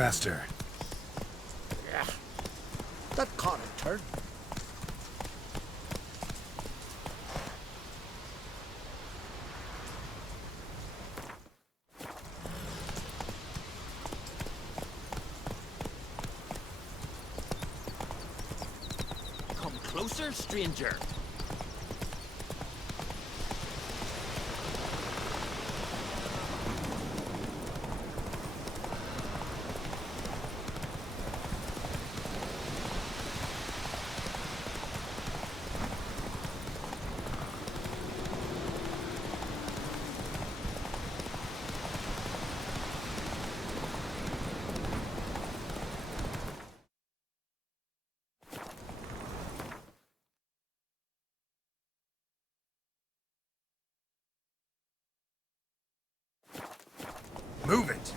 faster. Yeah. That caught a turn. Come closer, stranger. Move it!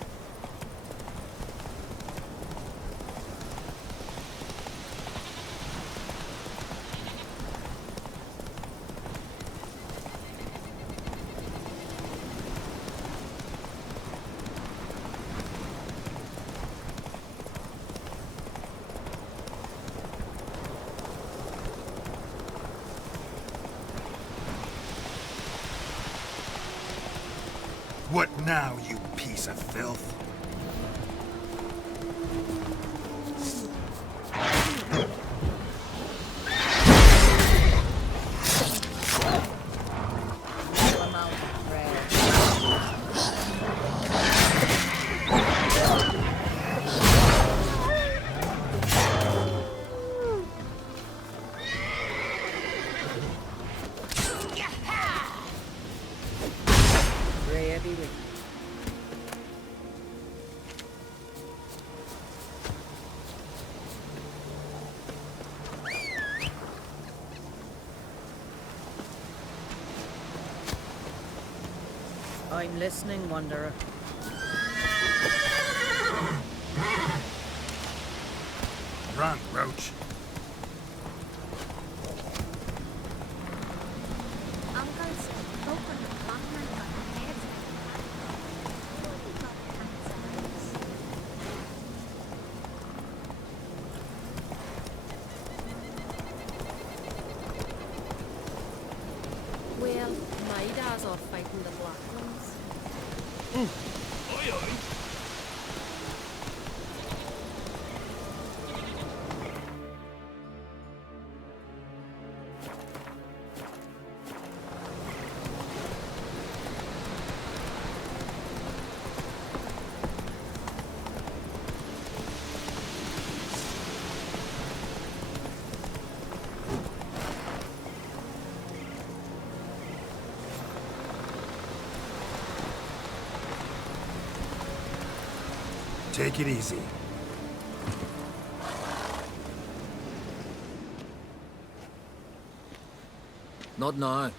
What now, you piece of filth? I'm listening, Wanderer. Run, Roach. Uncle's open the clock and got the heads Well, my dad's off fighting the Black Ones. Oi, oi. Take it easy. Not now.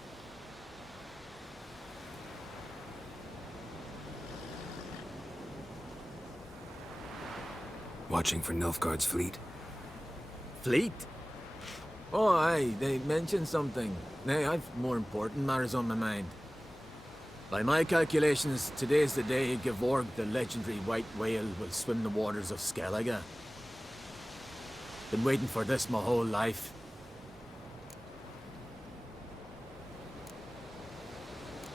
Watching for Nilfgaard's fleet? Fleet? Oh, aye, they mentioned something. Nay, I've more important matters on my mind. By my calculations, today's the day Gevorg, the legendary white whale, will swim the waters of Skellige. Been waiting for this my whole life.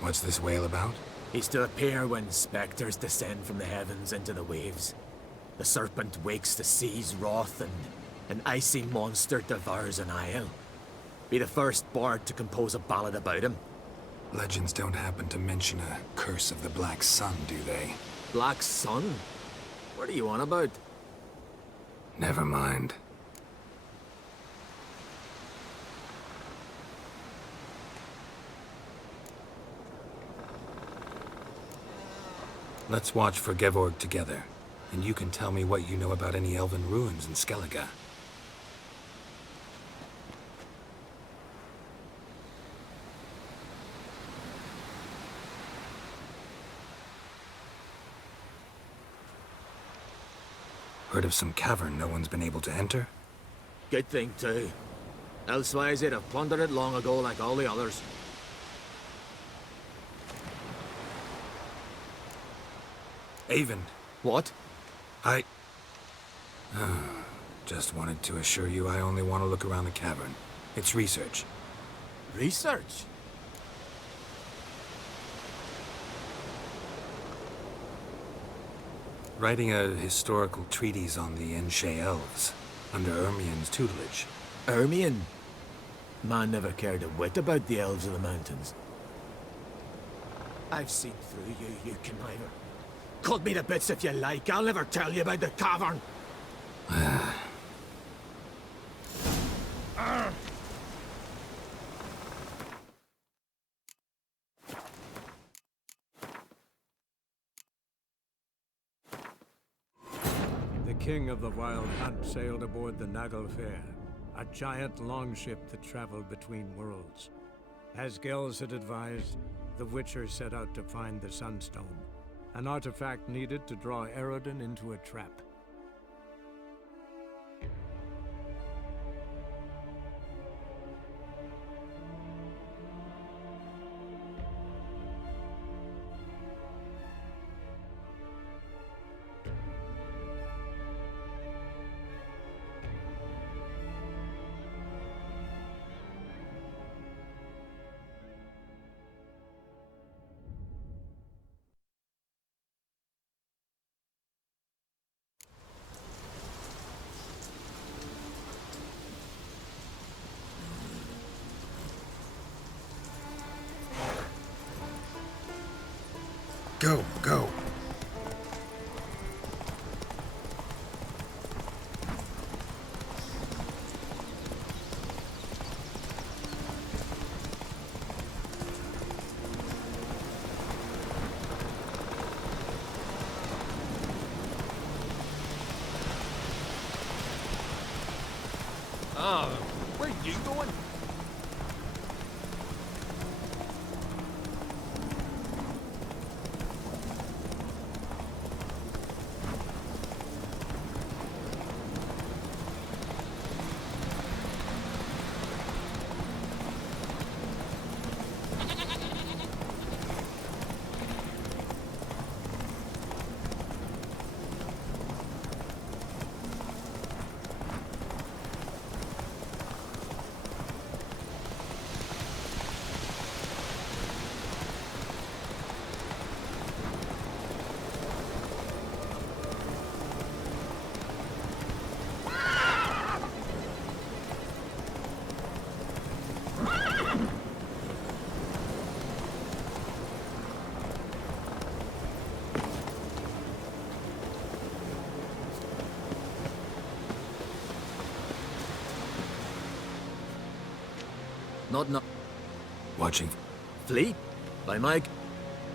What's this whale about? He's to appear when spectres descend from the heavens into the waves. The serpent wakes the sea's wrath, and an icy monster devours an isle. Be the first bard to compose a ballad about him. Legends don't happen to mention a curse of the Black Sun, do they? Black Sun? What are you on about? Never mind. Let's watch for Gevorg together, and you can tell me what you know about any elven ruins in Skellige. Heard of some cavern no one's been able to enter? Good thing, too. Elsewise, they'd have plundered it long ago like all the others. Avon, What? I Just wanted to assure you I only want to look around the cavern. It's research. Research? Writing a historical treatise on the Enshe elves, under Ermien's tutelage. Ermion? Man never cared a whit about the elves of the mountains. I've seen through you, you conniver. Cut me to bits if you like, I'll never tell you about the cavern. The king of the Wild Hunt sailed aboard the Naglfare, a giant longship that traveled between worlds. As Gels had advised, the Witcher set out to find the Sunstone, an artifact needed to draw Eredin into a trap. Go, go. Where are you going? Not Watching. Fleet? By Mike.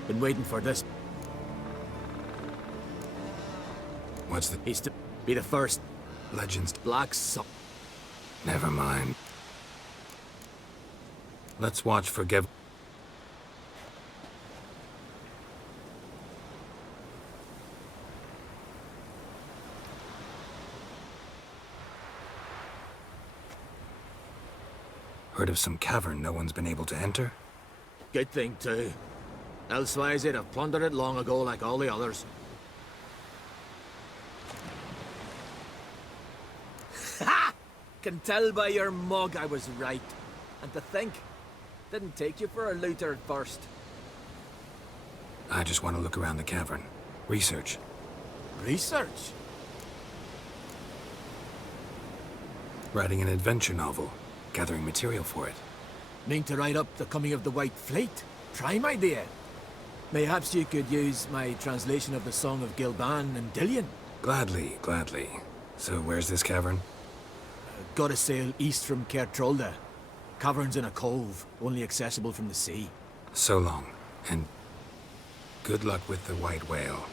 Been waiting for this. What's the He's to be the first legends? black sun. Never mind. Let's watch for Gev. Heard of some cavern no one's been able to enter? Good thing too. Elsewise they'd have plundered it long ago like all the others. Ha! Can tell by your mug I was right. And to think, didn't take you for a looter at first. I just want to look around the cavern. Research. Research? Writing an adventure novel. Gathering material for it. Mean to write up the coming of the White Fleet? Prime idea. Mayhaps you could use my translation of the Song of Gilban and Dillion. Gladly, gladly. So where's this cavern? Gotta sail east from Kertrolda. Caverns in a cove, only accessible from the sea. So long, and good luck with the white whale.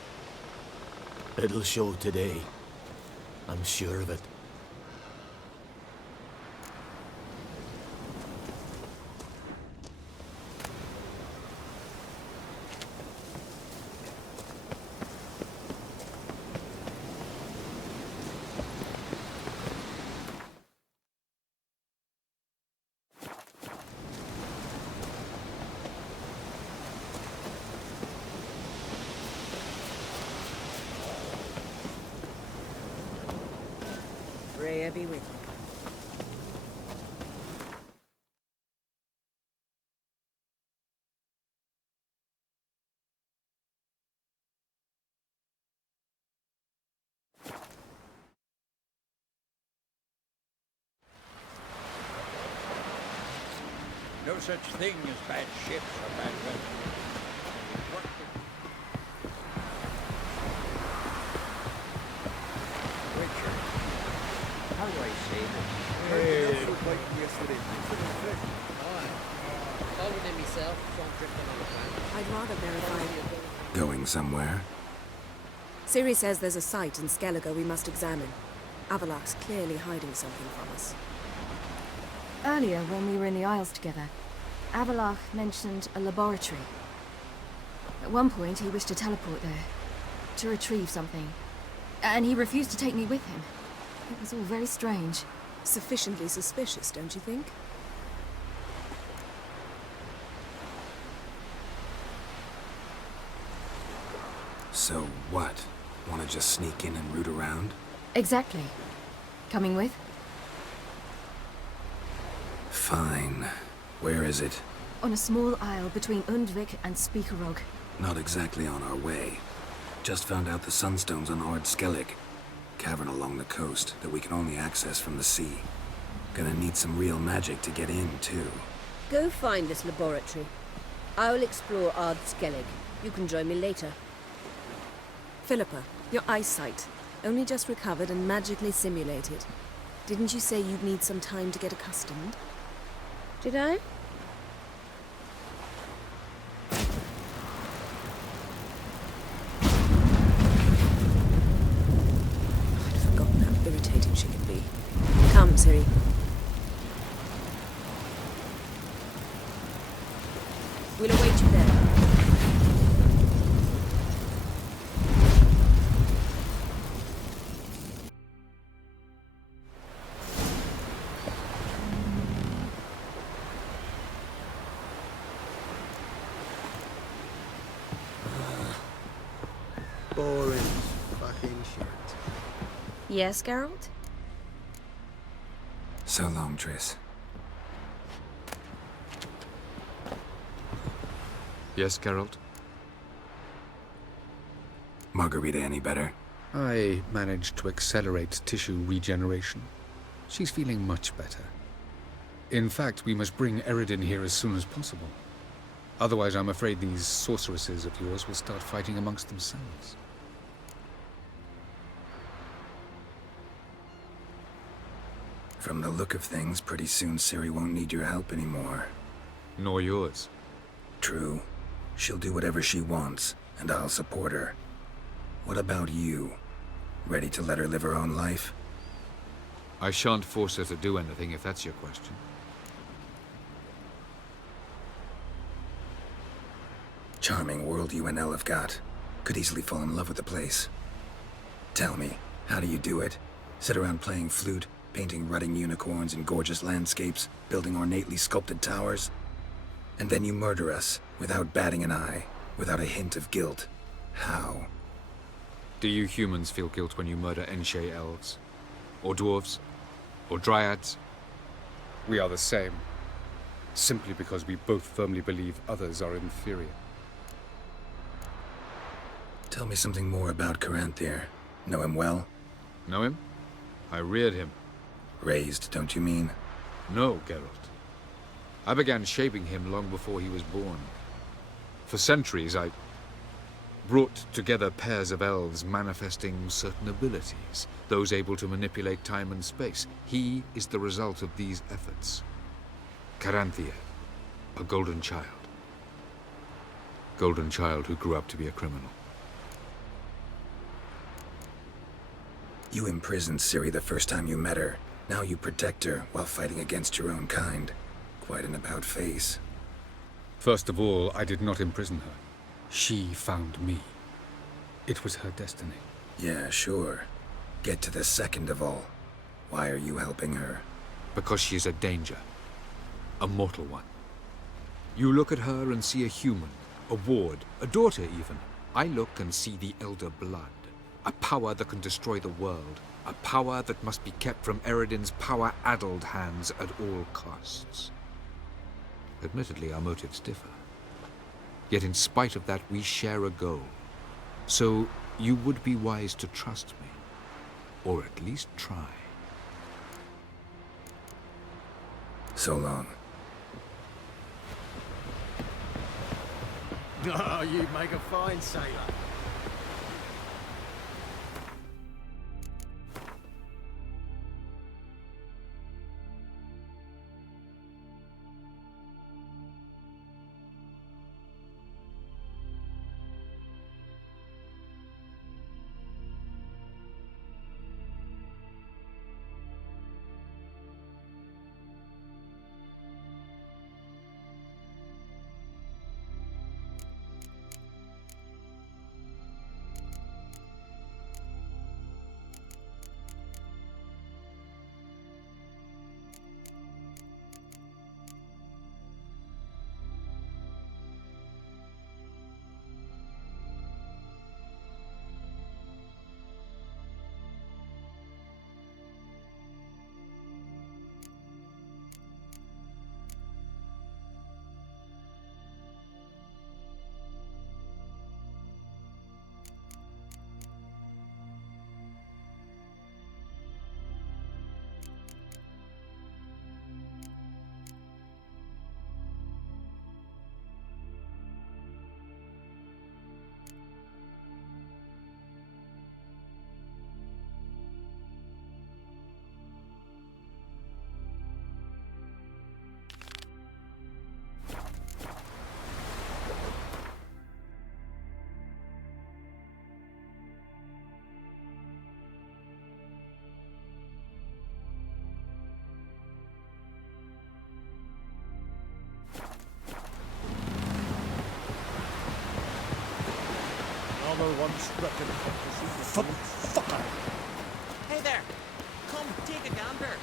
It'll show today. I'm sure of it. Freya be with you. No such thing as bad ships or bad weather. Richard, how do I say this? Followed him myself, so I'm drifting on the plan. I'd rather verify. Going somewhere? Siri says there's a site in Skellige we must examine. Avalok's clearly hiding something from us. Earlier, when we were in the Isles together, Avalok mentioned a laboratory. At one point, he wished to teleport there, to retrieve something. And he refused to take me with him. It was all very strange. Sufficiently suspicious, don't you think? So what? Want to just sneak in and root around? Exactly. Coming with? Fine. Where is it? On a small isle between Undvik and Speakerog. Not exactly on our way. Just found out the sunstones on Ard Skellig. Cavern along the coast that we can only access from the sea. Gonna need some real magic to get in, too. Go find this laboratory. I'll explore Ard Skellig. You can join me later. Philippa, your eyesight. Only just recovered and magically simulated. Didn't you say you'd need some time to get accustomed? Did I? I'd forgotten how irritating she can be. Come, Siri. We'll await you there. Boring fucking shit. Yes, Geralt? So long, Triss. Yes, Geralt? Margarita any better? I managed to accelerate tissue regeneration. She's feeling much better. In fact, we must bring Eredin here as soon as possible. Otherwise, I'm afraid these sorceresses of yours will start fighting amongst themselves. From the look of things, pretty soon Ciri won't need your help anymore. Nor yours. True. She'll do whatever she wants, and I'll support her. What about you? Ready to let her live her own life? I shan't force her to do anything, if that's your question. Charming world you and Elle have got. Could easily fall in love with the place. Tell me, how do you do it? Sit around playing flute, painting rutting unicorns in gorgeous landscapes, building ornately sculpted towers? And then you murder us, without batting an eye, without a hint of guilt. How? Do you humans feel guilt when you murder Enshe elves? Or dwarves? Or dryads? We are the same. Simply because we both firmly believe others are inferior. Tell me something more about Caranthir. Know him well? Know him? I reared him. Raised, don't you mean? No, Geralt. I began shaping him long before he was born. For centuries, I brought together pairs of elves manifesting certain abilities, those able to manipulate time and space. He is the result of these efforts. Caranthir, a golden child. Golden child who grew up to be a criminal. You imprisoned Ciri the first time you met her. Now you protect her while fighting against your own kind. Quite an about-face. First of all, I did not imprison her. She found me. It was her destiny. Yeah, sure. Get to the second of all. Why are you helping her? Because she is a danger. A mortal one. You look at her and see a human, a ward, a daughter even. I look and see the elder blood. A power that can destroy the world. A power that must be kept from Eredin's power-addled hands at all costs. Admittedly, our motives differ. Yet in spite of that, we share a goal. So you would be wise to trust me. Or at least try. So long. Oh, you make a fine sailor. Armor once reckoned fucker. Hey there! Come, take a gander.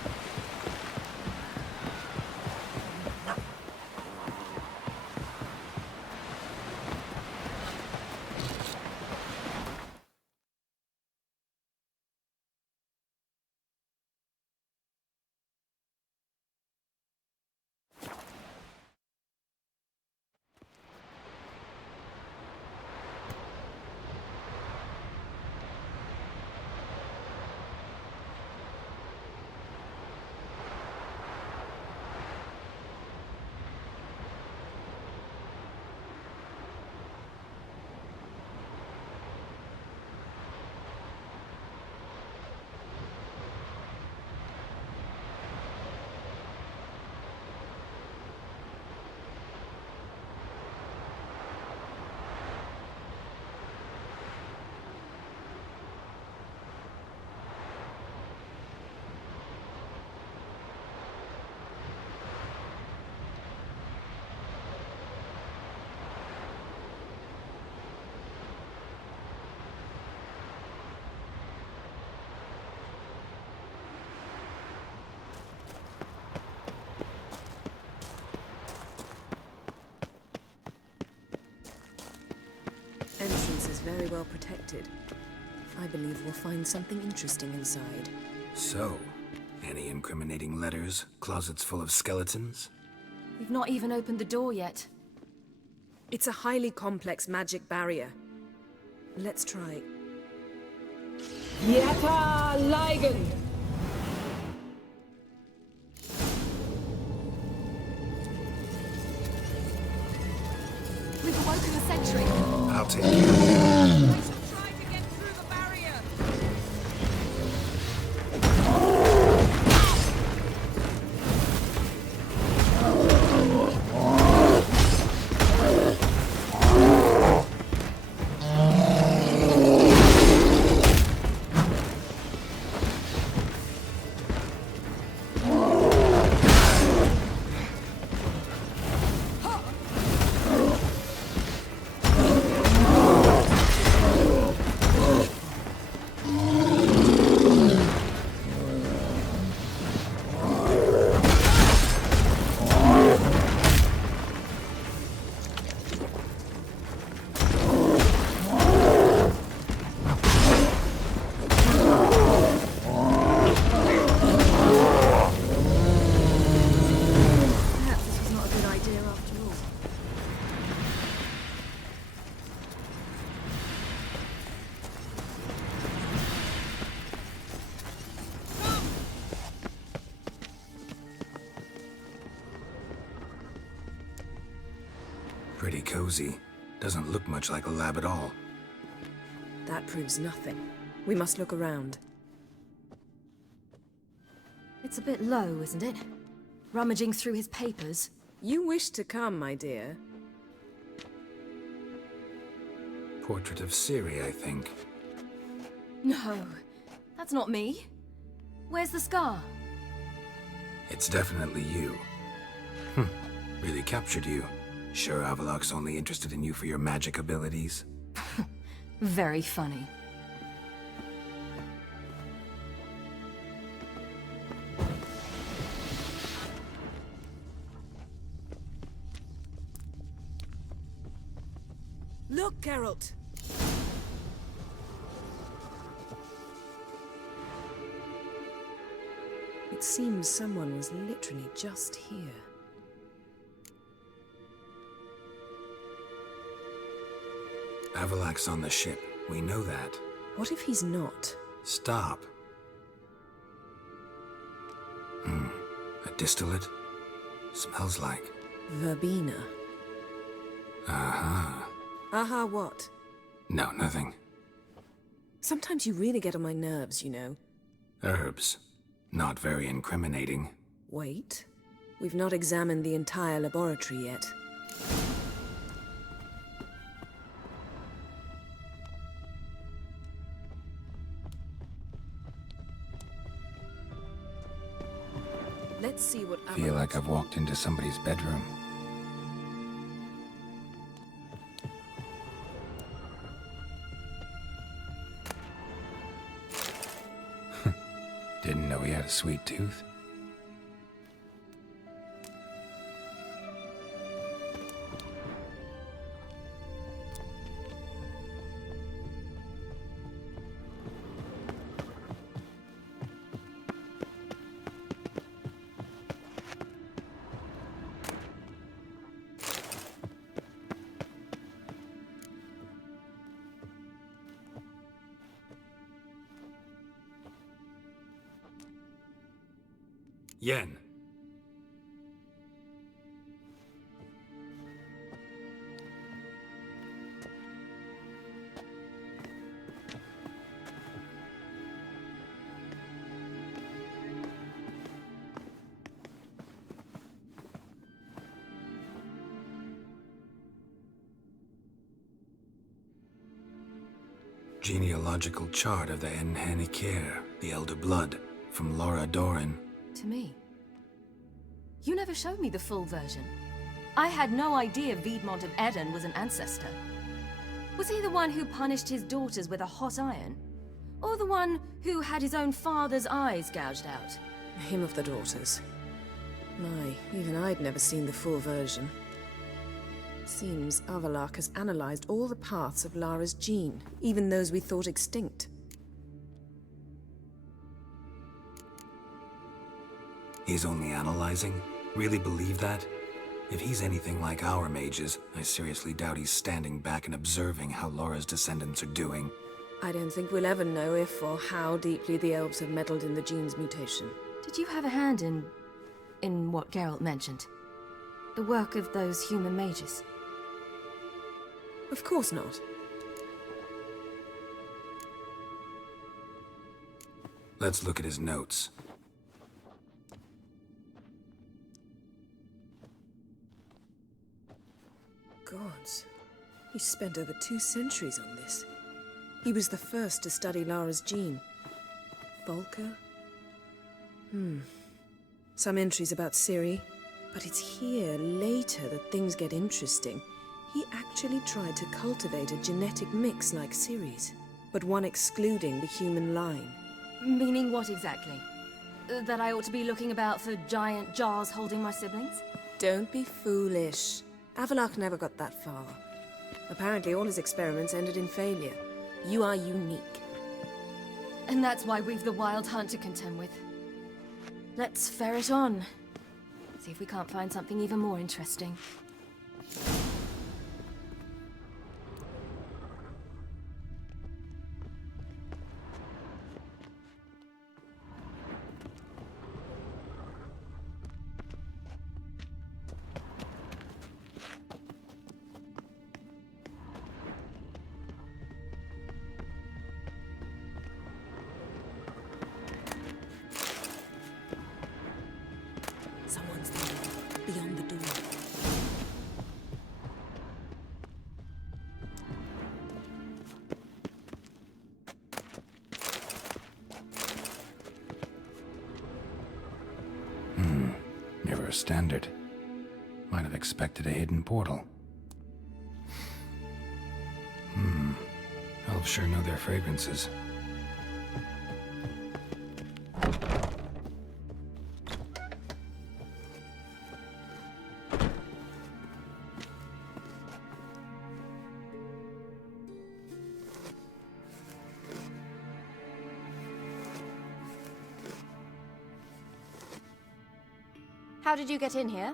Entrance is very well protected. I believe we'll find something interesting inside. So, any incriminating letters? Closets full of skeletons? We've not even opened the door yet. It's a highly complex magic barrier. Let's try. Yata Ligen! We've awoken the sentry. I'll take care of it. Try to get through the barrier! Pretty cozy. Doesn't look much like a lab at all. That proves nothing. We must look around. It's a bit low, isn't it? Rummaging through his papers. You wish to come, my dear. Portrait of Ciri, I think. No, that's not me. Where's the scar? It's definitely you. Really captured you. Sure Avalok's only interested in you for your magic abilities? Very funny. Look, Geralt! It seems someone was literally just here. Avalok's on the ship. We know that. What if he's not? Stop. A distillate? Smells like. Verbena. Aha. Aha, what? No, nothing. Sometimes you really get on my nerves, you know. Herbs. Not very incriminating. Wait. We've not examined the entire laboratory yet. Let's see what Feel like I've walked into somebody's bedroom. Didn't know he had a sweet tooth. Yen. Genealogical chart of the Enhanikir, the Elder Blood, from Laura Doran. To me. You never showed me the full version. I had no idea Viedmont of Eden was an ancestor. Was he the one who punished his daughters with a hot iron? Or the one who had his own father's eyes gouged out? Him of the daughters. My, even I'd never seen the full version. Seems Avalok has analyzed all the paths of Lara's gene, even those we thought extinct. He's only analyzing? Really believe that? If he's anything like our mages, I seriously doubt he's standing back and observing how Laura's descendants are doing. I don't think we'll ever know if or how deeply the elves have meddled in the gene's mutation. Did you have a hand in what Geralt mentioned? The work of those human mages? Of course not. Let's look at his notes. Gods. He spent over 2 centuries on this. He was the first to study Lara's gene. Volker? Some entries about Ciri. But it's here, later, that things get interesting. He actually tried to cultivate a genetic mix like Ciri's, but one excluding the human line. Meaning what exactly? That I ought to be looking about for giant jars holding my siblings? Don't be foolish. Avalok never got that far. Apparently all his experiments ended in failure. You are unique. And that's why we've the Wild Hunt to contend with. Let's ferret on. See if we can't find something even more interesting. a standard. Might have expected a hidden portal. Elves sure know their fragrances. How did you get in here?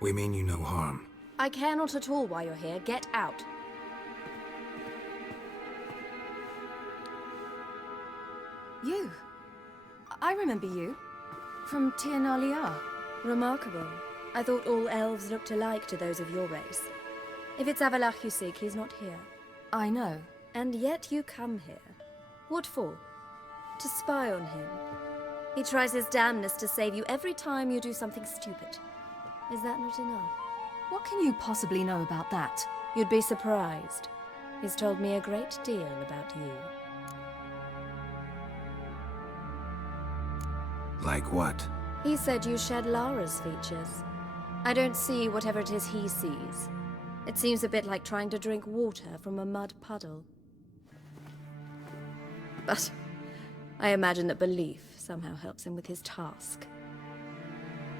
We mean you no harm. I care not at all why you're here. Get out. You. I remember you. From Tir na Liar. Remarkable. I thought all elves looked alike to those of your race. If it's Avalach you seek, he's not here. I know. And yet you come here. What for? To spy on him. He tries his damnedest to save you every time you do something stupid. Is that not enough? What can you possibly know about that? You'd be surprised. He's told me a great deal about you. Like what? He said you shared Lara's features. I don't see whatever it is he sees. It seems a bit like trying to drink water from a mud puddle. But I imagine that belief somehow helps him with his task.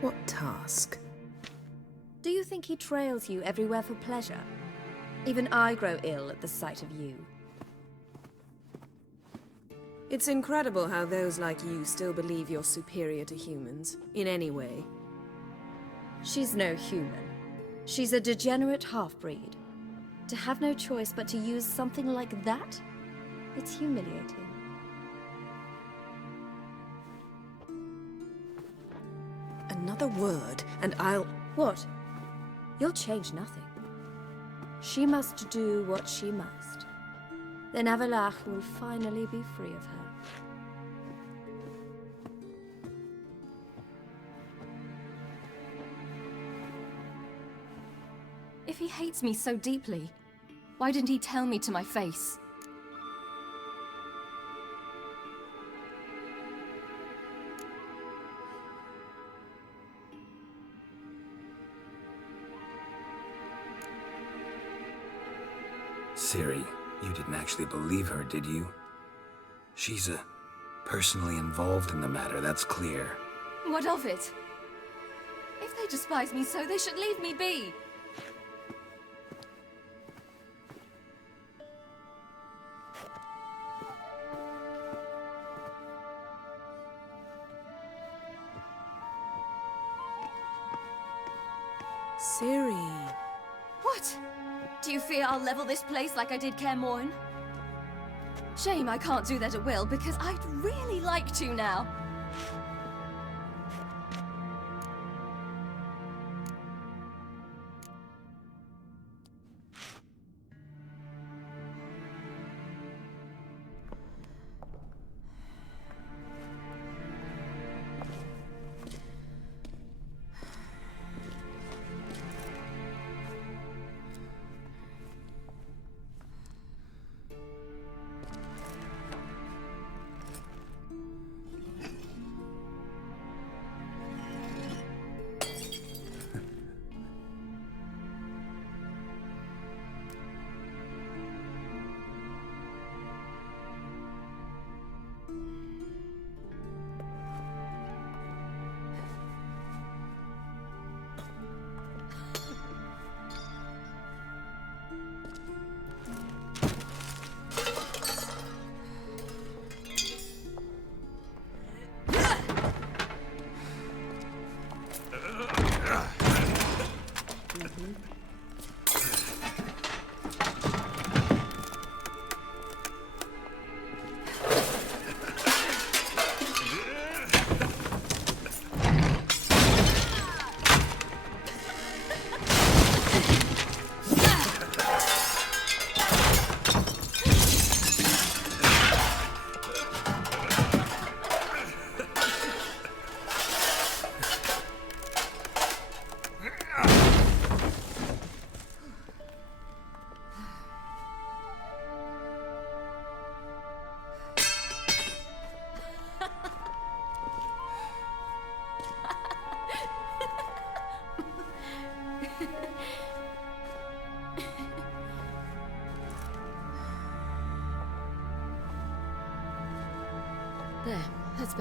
What task? Do you think he trails you everywhere for pleasure? Even I grow ill at the sight of you. It's incredible how those like you still believe you're superior to humans, in any way. She's no human. She's a degenerate half-breed. To have no choice but to use something like that? It's humiliating. Another word, and I'll... What? You'll change nothing. She must do what she must. Then Avalach will finally be free of her. If he hates me so deeply, why didn't he tell me to my face? Ciri, you didn't actually believe her, did you? She's personally involved in the matter, that's clear. What of it? If they despise me so, they should leave me be. Ciri. What? Do you fear I'll level this place like I did Kaer Morhen? Shame I can't do that at will, because I'd really like to now.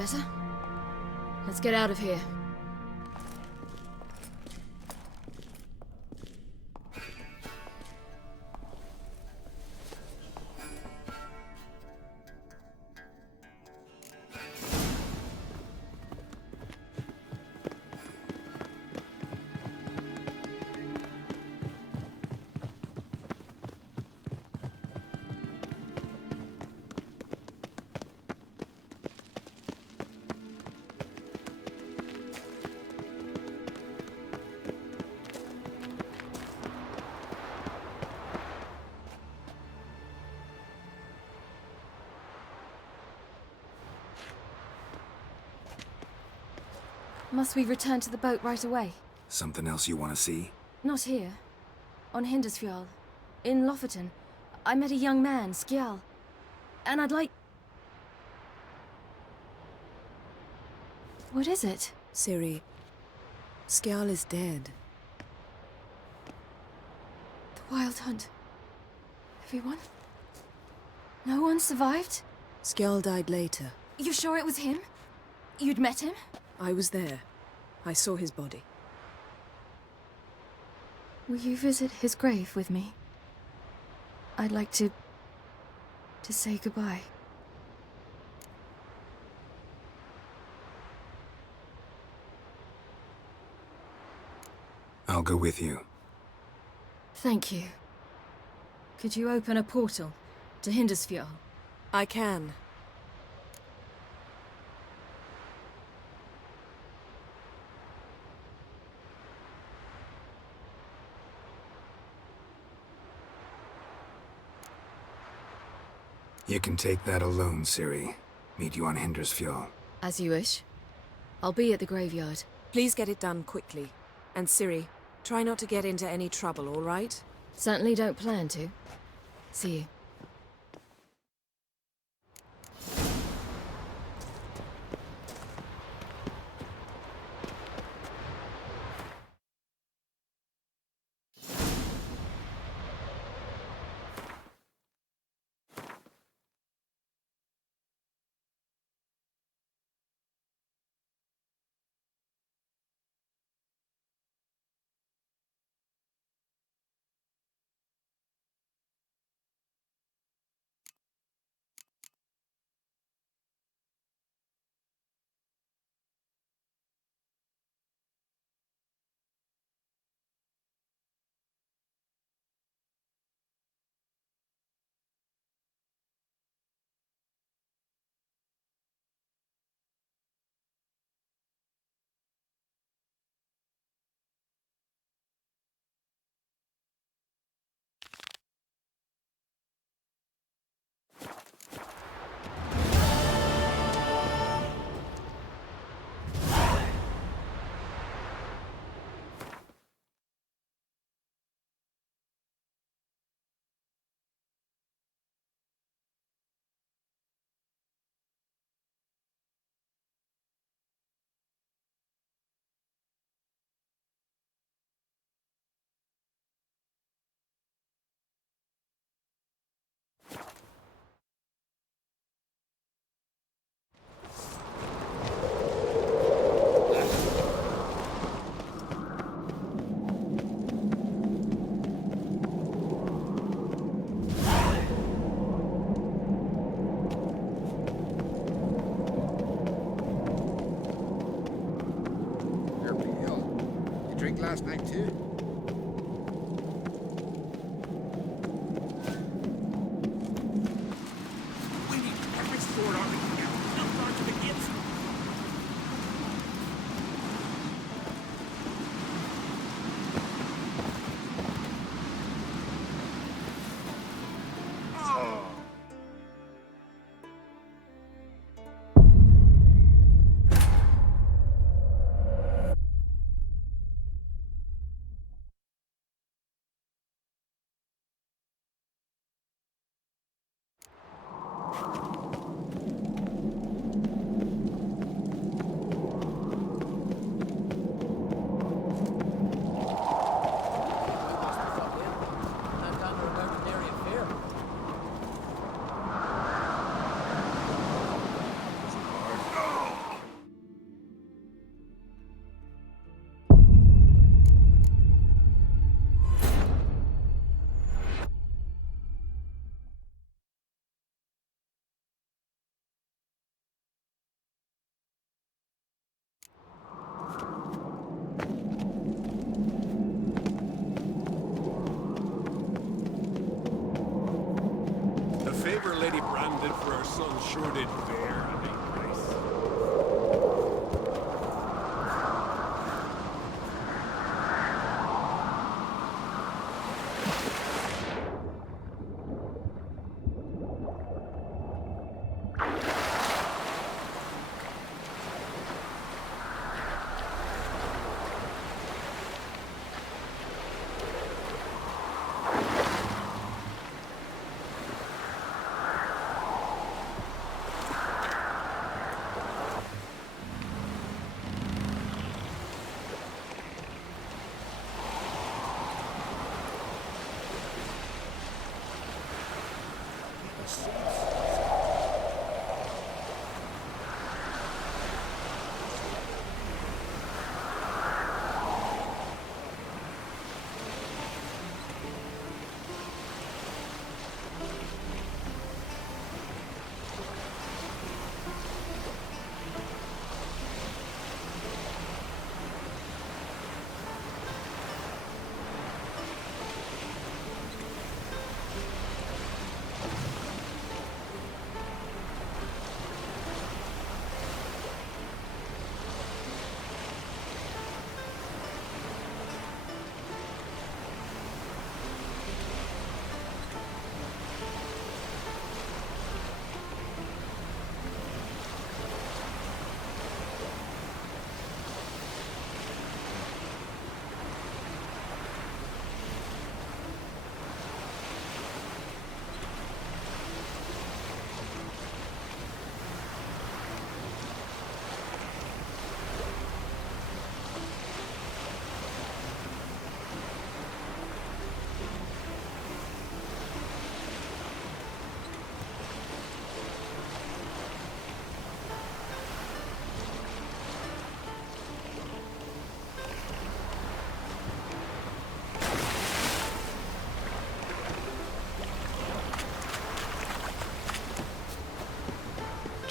better. Let's get out of here. Must we return to the boat right away? Something else you want to see? Not here. On Hindersfjall. In Lofoten. I met a young man, Skjal. And I'd like... What is it? Ciri, Skjal is dead. The Wild Hunt. Everyone? No one survived? Skjal died later. You sure it was him? You'd met him? I was there. I saw his body. Will you visit his grave with me? I'd like to say goodbye. I'll go with you. Thank you. Could you open a portal to Hindersfjall? I can. You can take that alone, Ciri. Meet you on Hindersfjall. As you wish. I'll be at the graveyard. Please get it done quickly. And Ciri, try not to get into any trouble, all right? Certainly don't plan to. See you. Drink last night too? We need every sword army we can. Jump onto the kids. shorted bear, I mean, nice.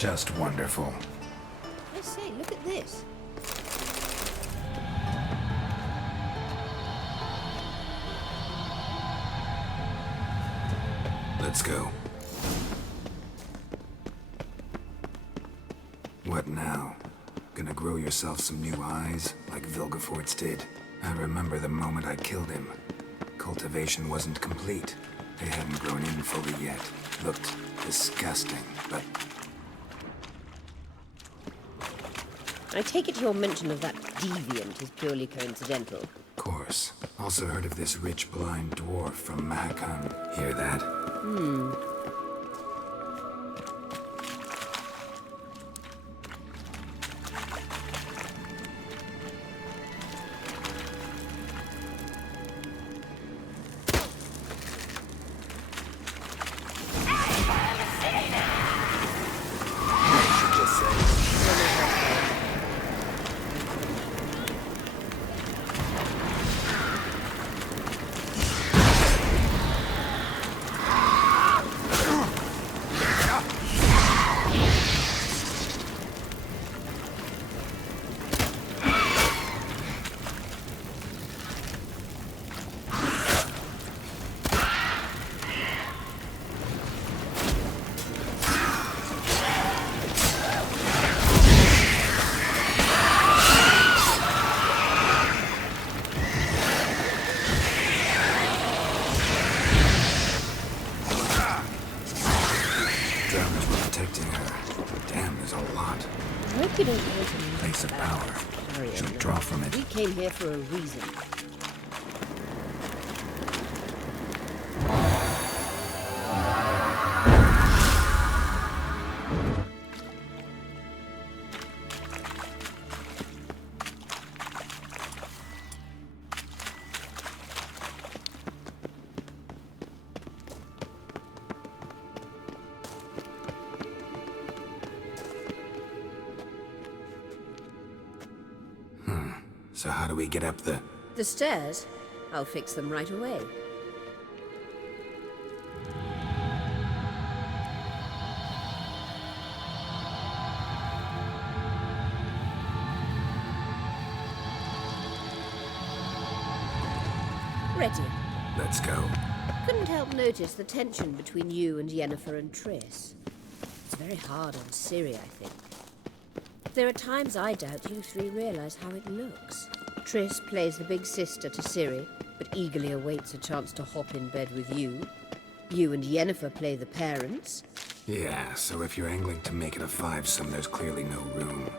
Just wonderful. I say, look at this. Let's go. What now? Gonna grow yourself some new eyes, like Vilgefortz did? I remember the moment I killed him. Cultivation wasn't complete. They hadn't grown in fully yet. Looked disgusting, but I take it your mention of that deviant is purely coincidental. of course. Also heard of this rich blind dwarf from Mahakam. Hear that? I hope you don't want to Place of power. Arian. Should draw from it. We came here for a reason. So how do we get up the... The stairs? I'll fix them right away. Ready. Let's go. Couldn't help notice the tension between you and Yennefer and Triss. It's very hard on Ciri, I think. There are times I doubt you three realize how it looks. Triss plays the big sister to Ciri, but eagerly awaits a chance to hop in bed with you. You and Yennefer play the parents. Yeah, so if you're angling to make it a five-some, there's clearly no room.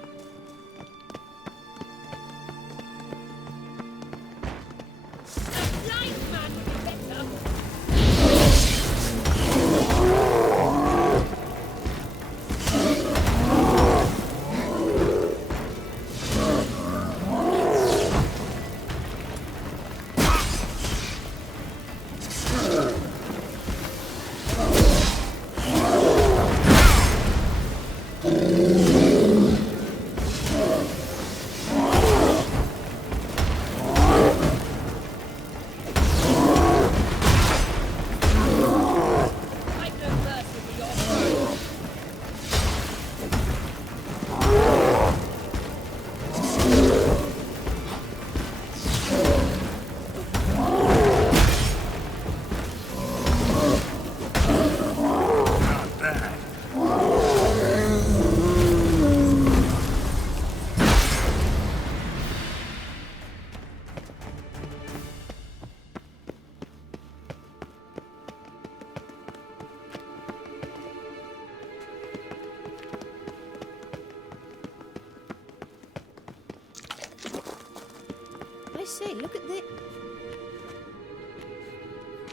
I say, look at this.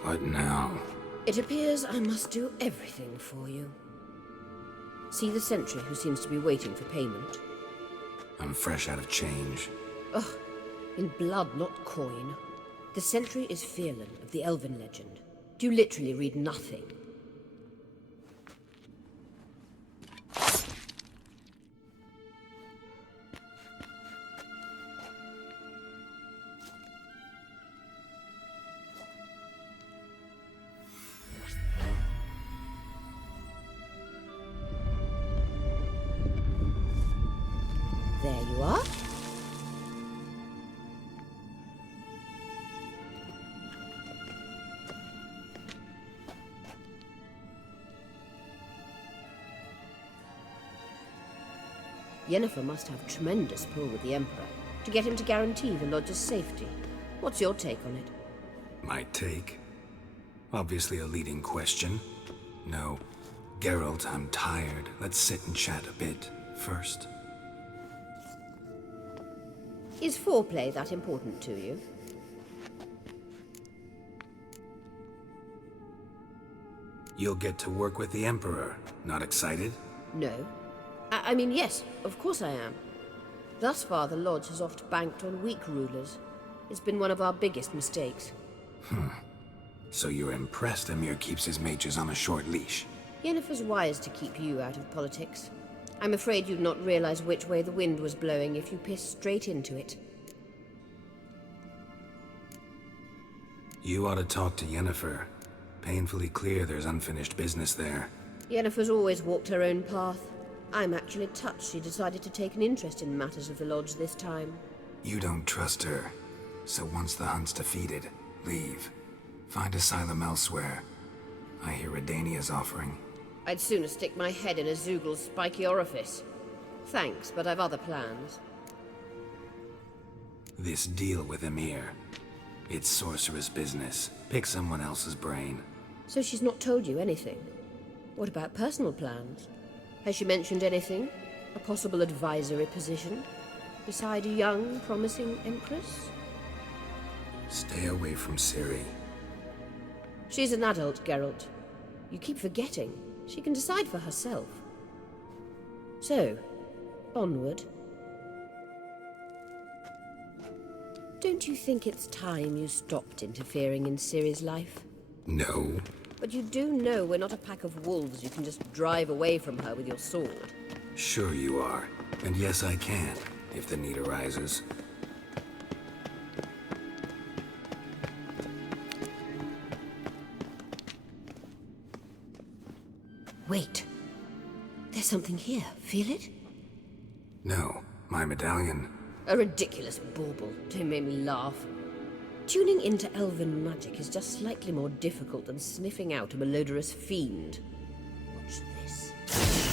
What now? It appears I must do everything for you. See the sentry who seems to be waiting for payment? I'm fresh out of change. Ugh, in blood, not coin. The sentry is Fierlan of the Elven legend. Do you literally read nothing? There you are. Yennefer must have tremendous pull with the Emperor to get him to guarantee the Lodge's safety. What's your take on it? My take? Obviously a leading question. No. Geralt, I'm tired. Let's sit and chat a bit first. Is foreplay that important to you? You'll get to work with the Emperor. Not excited? No. I mean, yes, of course I am. Thus far, the Lodge has oft banked on weak rulers. It's been one of our biggest mistakes. So you're impressed Emir keeps his mages on a short leash? Yennefer's wise to keep you out of politics. I'm afraid you'd not realize which way the wind was blowing if you pissed straight into it. You ought to talk to Yennefer. Painfully clear there's unfinished business there. Yennefer's always walked her own path. I'm actually touched she decided to take an interest in matters of the Lodge this time. You don't trust her. So once the hunt's defeated, leave. Find asylum elsewhere. I hear Redania's offering. I'd sooner stick my head in a Zoogl's spiky orifice. Thanks, but I've other plans. This deal with Emir. It's sorceress business. Pick someone else's brain. So she's not told you anything? What about personal plans? Has she mentioned anything? A possible advisory position? Beside a young, promising Empress? Stay away from Ciri. She's an adult, Geralt. You keep forgetting. She can decide for herself. So, onward. Don't you think it's time you stopped interfering in Ciri's life? No. But you do know we're not a pack of wolves you can just drive away from her with your sword. Sure you are. And yes, I can, if the need arises. Wait. There's something here. Feel it? No, my medallion. A ridiculous bauble. Don't make me laugh. Tuning into elven magic is just slightly more difficult than sniffing out a malodorous fiend. Watch this.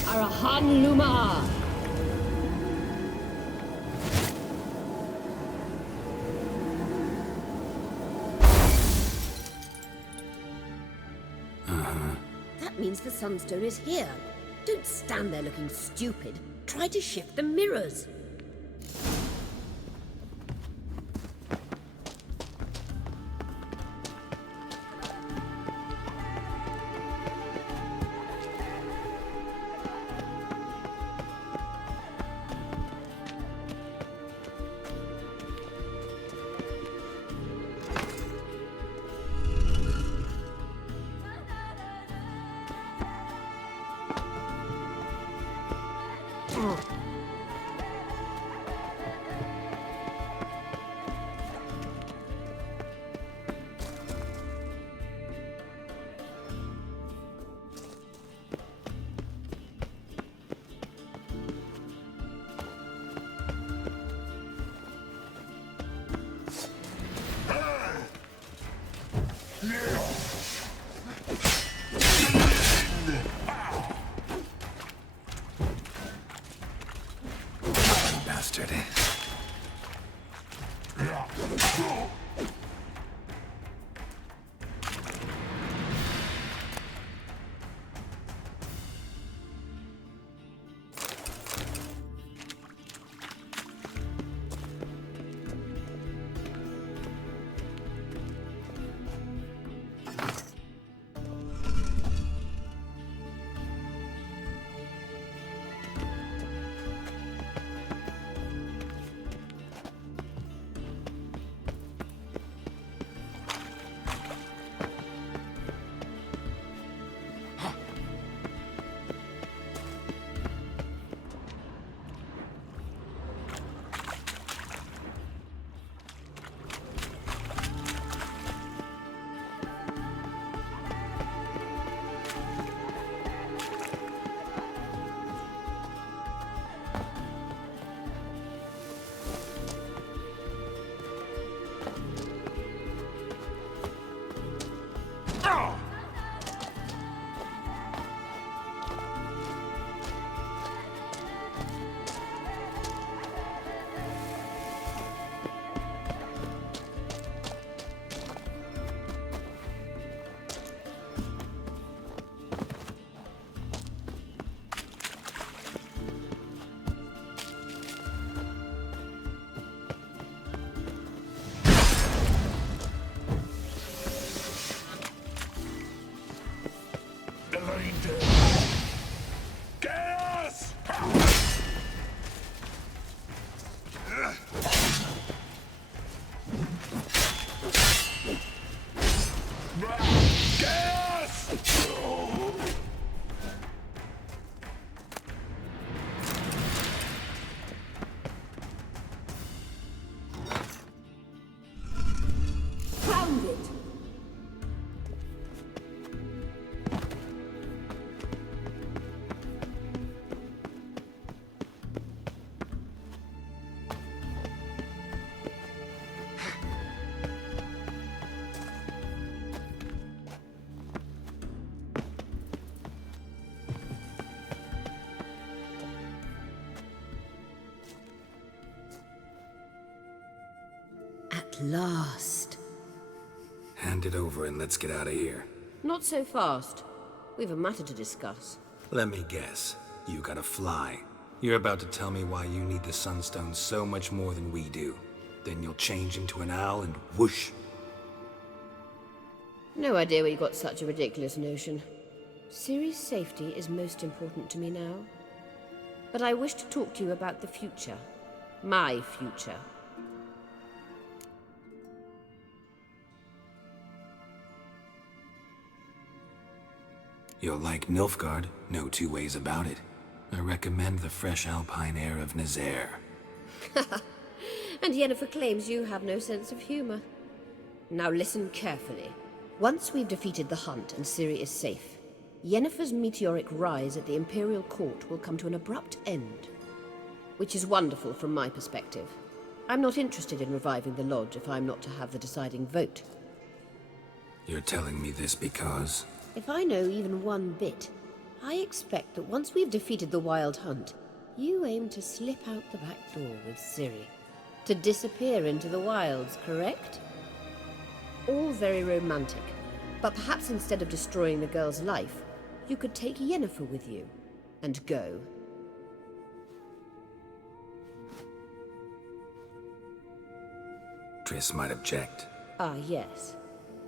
Arahan Luma'ar. That means the Sunstone is here. Don't stand there looking stupid. Try to shift the mirrors. Bastard. At last. Hand it over and let's get out of here. Not so fast. We've a matter to discuss. Let me guess. You gotta fly. You're about to tell me why you need the Sunstone so much more than we do. Then you'll change into an owl and whoosh. No idea where you got such a ridiculous notion. Ciri's safety is most important to me now. But I wish to talk to you about the future. My future. You'll like Nilfgaard, no two ways about it. I recommend the fresh alpine air of Nazaire. And Yennefer claims you have no sense of humor. Now listen carefully. Once we've defeated the hunt and Ciri is safe, Yennefer's meteoric rise at the Imperial Court will come to an abrupt end. Which is wonderful from my perspective. I'm not interested in reviving the Lodge if I'm not to have the deciding vote. You're telling me this because... If I know even one bit, I expect that once we've defeated the Wild Hunt, you aim to slip out the back door with Ciri. To disappear into the wilds, correct? All very romantic. But perhaps instead of destroying the girl's life, you could take Yennefer with you and go. Triss might object. Ah, yes.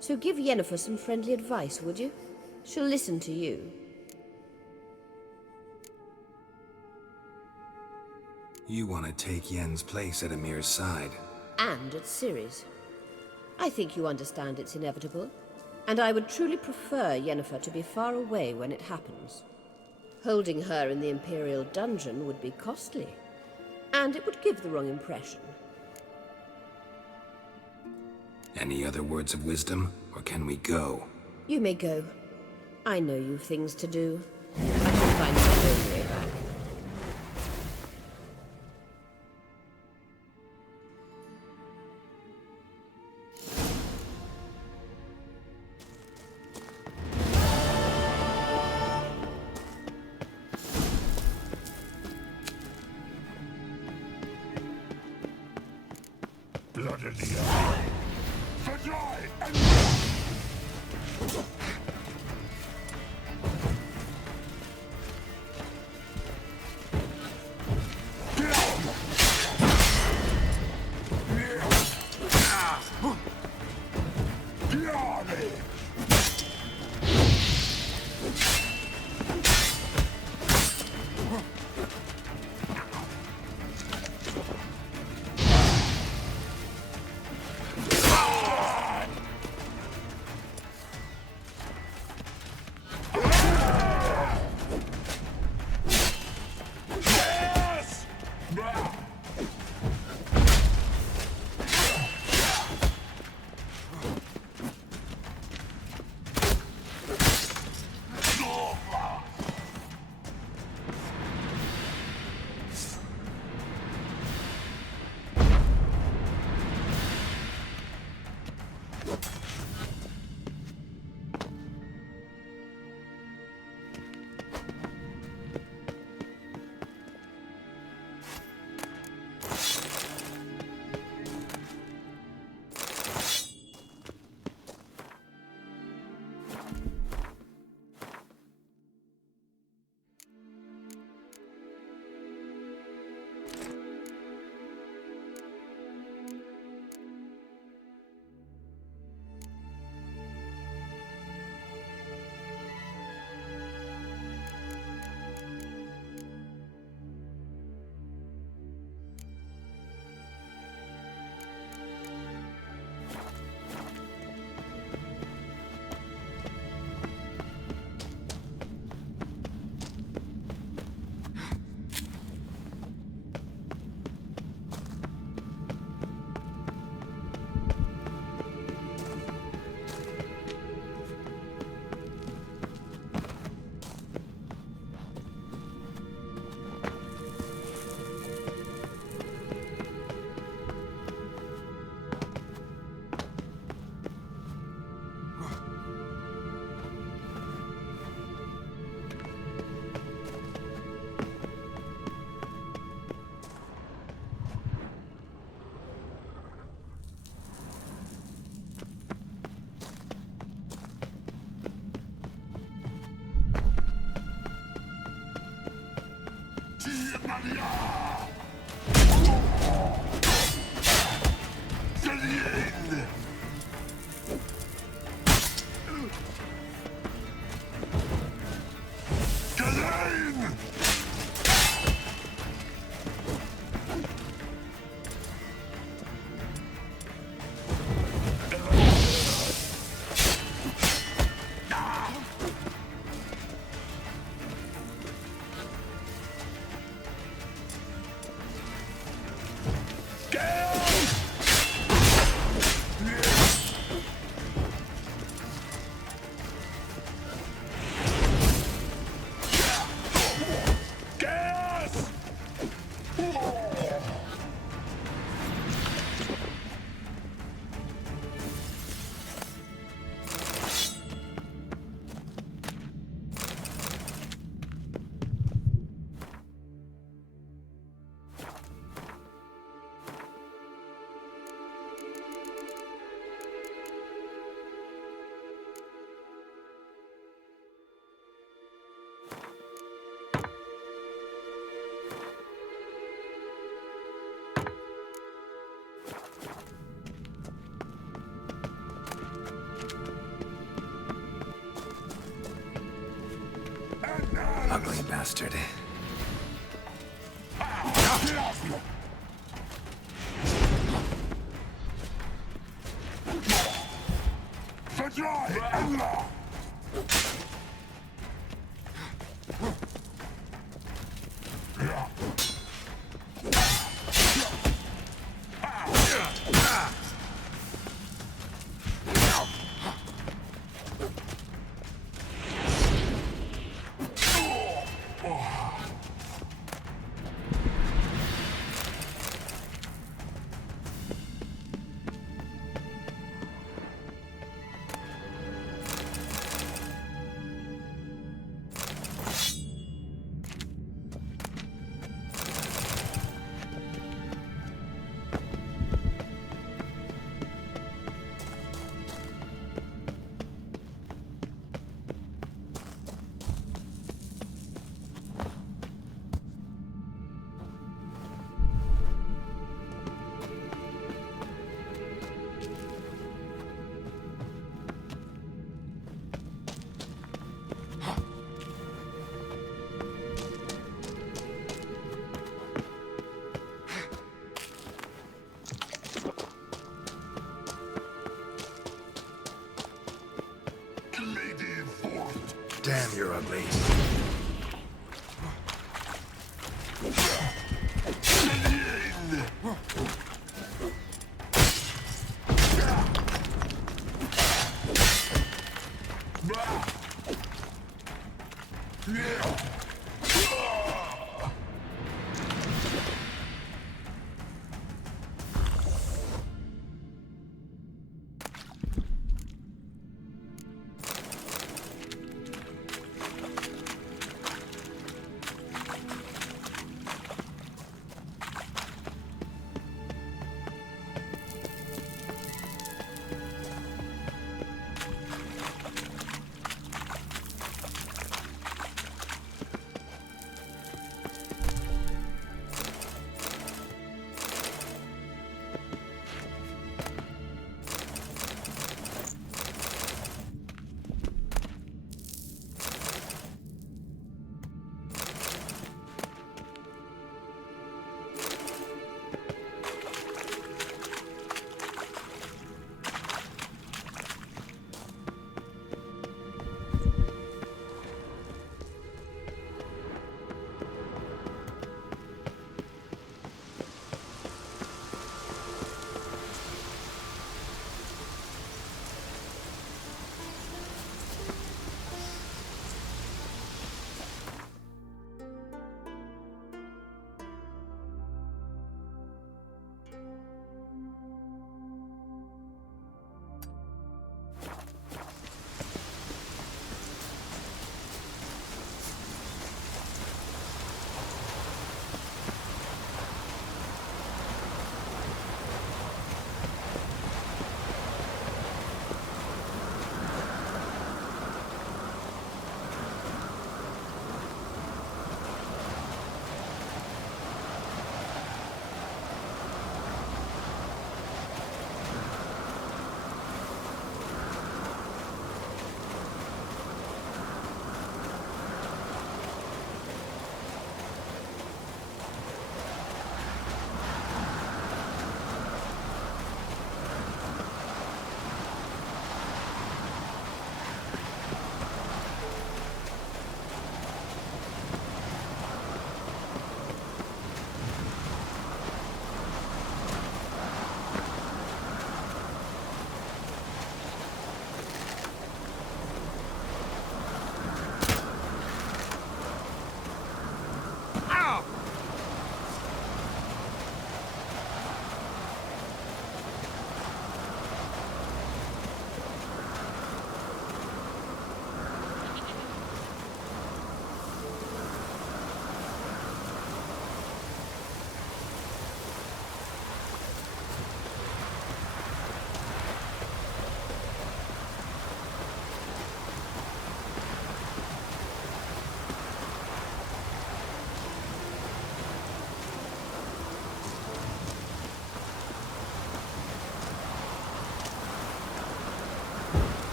So give Yennefer some friendly advice, would you? She'll listen to you. You want to take Yen's place at Emir's side. And at Ciri's. I think you understand it's inevitable, and I would truly prefer Yennefer to be far away when it happens. Holding her in the Imperial dungeon would be costly, and it would give the wrong impression. Any other words of wisdom, or can we go? You may go. I know you've things to do. I shall find my own way back. Blood in the eye. Fly and bastard. Damn, you're ugly.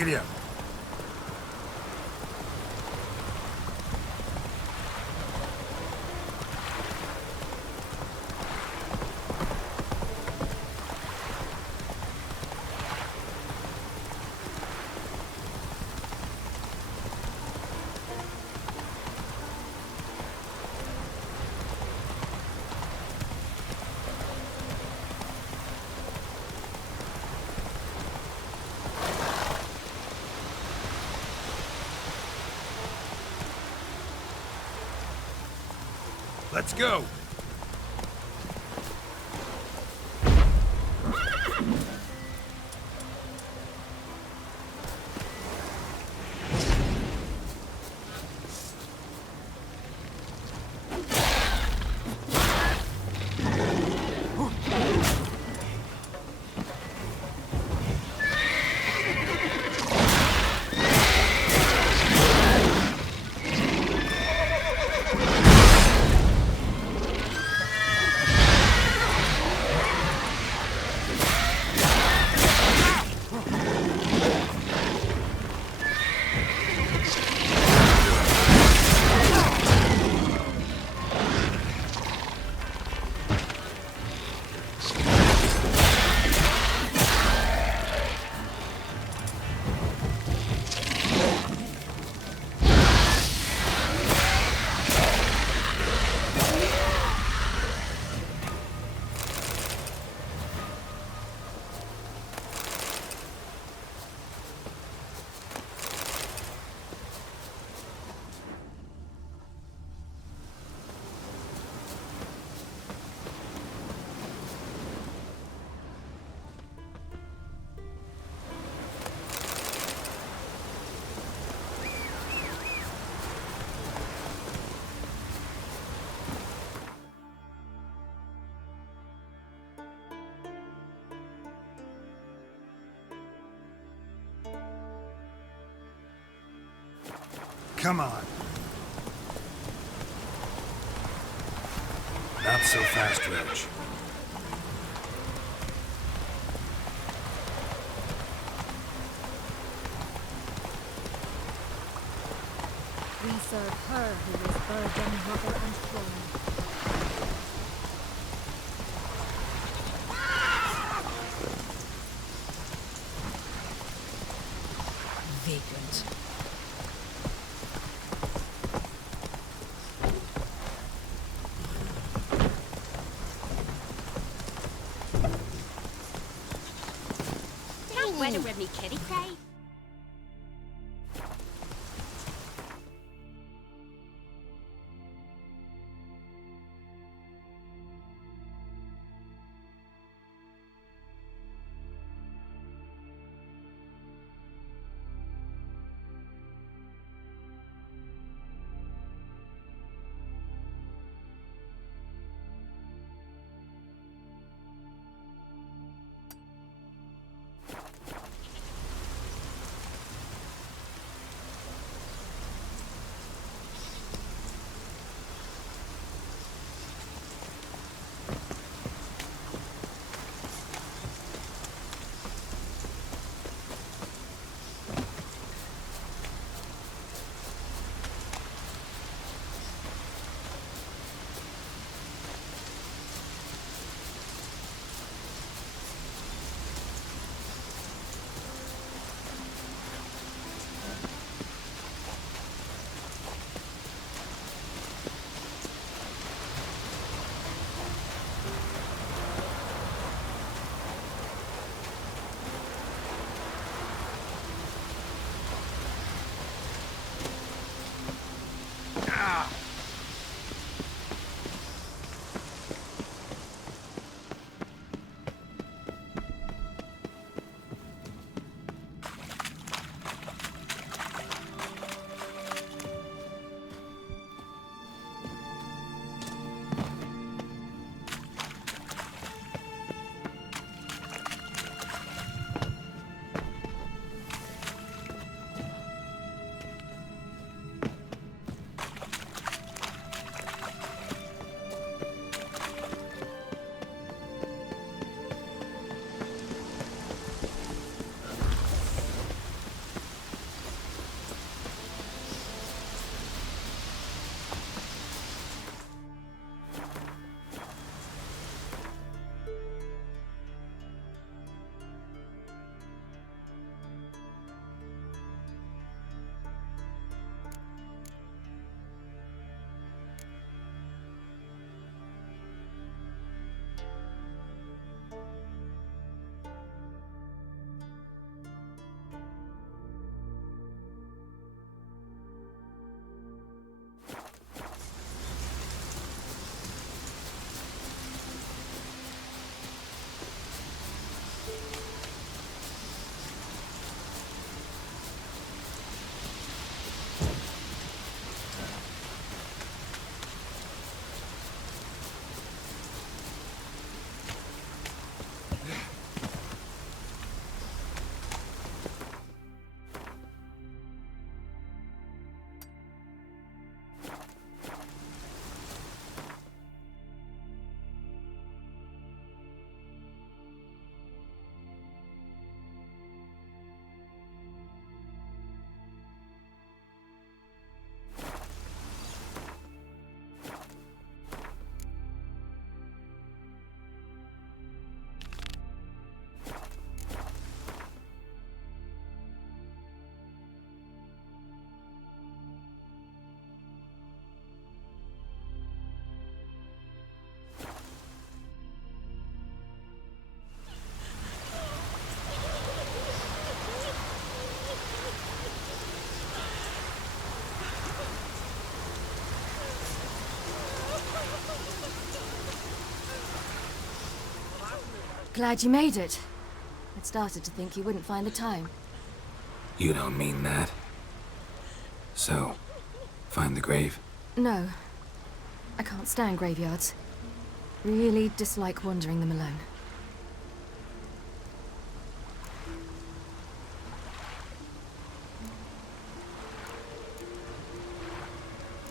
Giddy up. Let's go! Come on. Not so fast, Reg. We serve her who is burden, mother, and throne. Vagrant. Can't weather with me kitty cry. Glad you made it. I'd started to think you wouldn't find the time. You don't mean that. So, find the grave? No. I can't stand graveyards. Really dislike wandering them alone.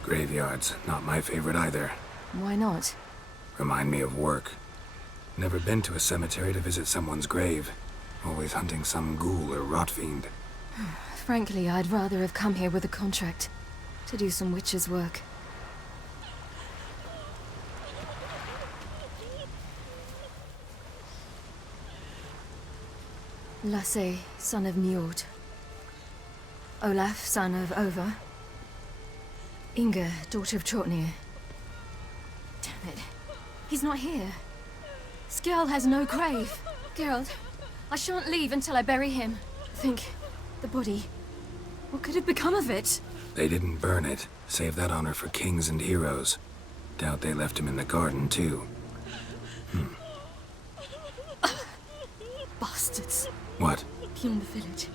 Graveyards, not my favorite either. Why not? Remind me of work. Never been to a cemetery to visit someone's grave. Always hunting some ghoul or rot fiend. Frankly, I'd rather have come here with a contract. To do some witcher's work. Lasse, son of Njord. Olaf, son of Over. Inga, daughter of Trotnir. Damn it. He's not here. Skjall has no grave. Geralt, I shan't leave until I bury him. Think, the body. What could have become of it? They didn't burn it. Save that honor for kings and heroes. Doubt they left him in the garden, too. Bastards. What? Beyond the village,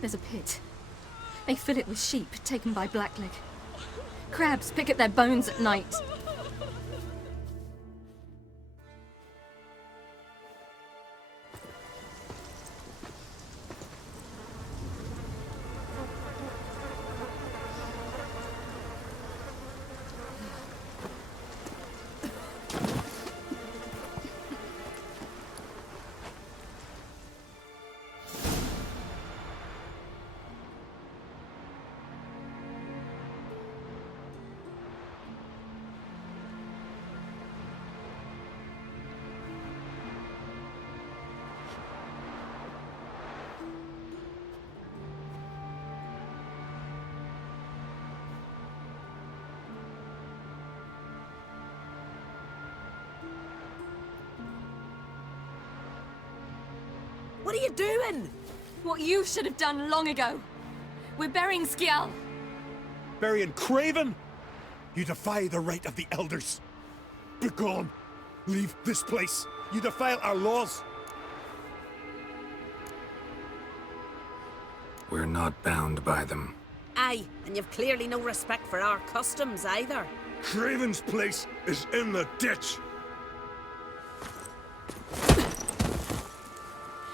there's a pit. They fill it with sheep taken by Blackleg. Crabs pick at their bones at night. What are you doing? What you should have done long ago. We're burying Skjall. Burying Craven? You defy the right of the elders. Begone. Leave this place. You defile our laws. We're not bound by them. Aye, and you've clearly no respect for our customs either. Craven's place is in the ditch.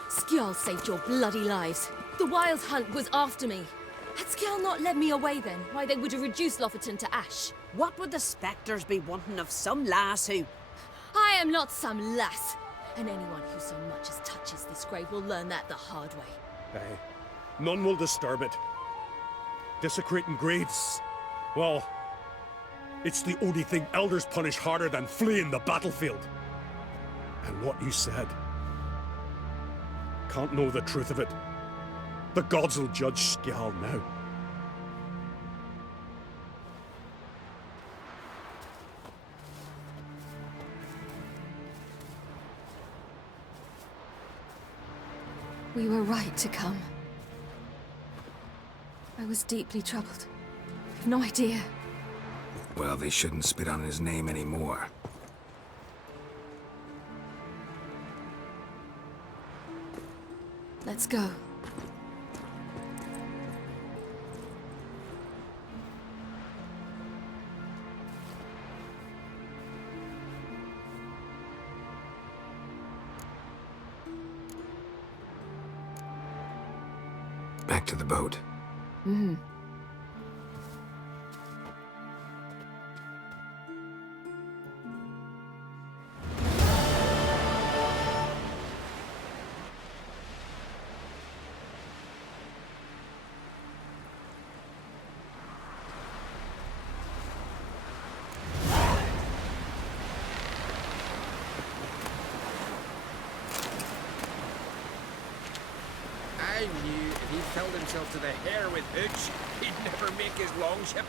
Skjall saved your bloody lives. The Wild Hunt was after me. Had Skjall not led me away then, why they would have reduced Lofoten to ash. What would the spectres be wanting of some lass who... I am not some lass. And anyone who so much as touches this grave will learn that the hard way. Aye. None will disturb it. Desecrating graves. Well, it's the only thing elders punish harder than fleeing the battlefield. And what you said. Can't know the truth of it. The gods will judge Skjall now. We were right to come. I was deeply troubled. I've no idea. Well, they shouldn't spit on his name anymore. Let's go. Back to the boat. Mm-hmm. I knew if he filled himself to the hair with hooch, he'd never make his longship.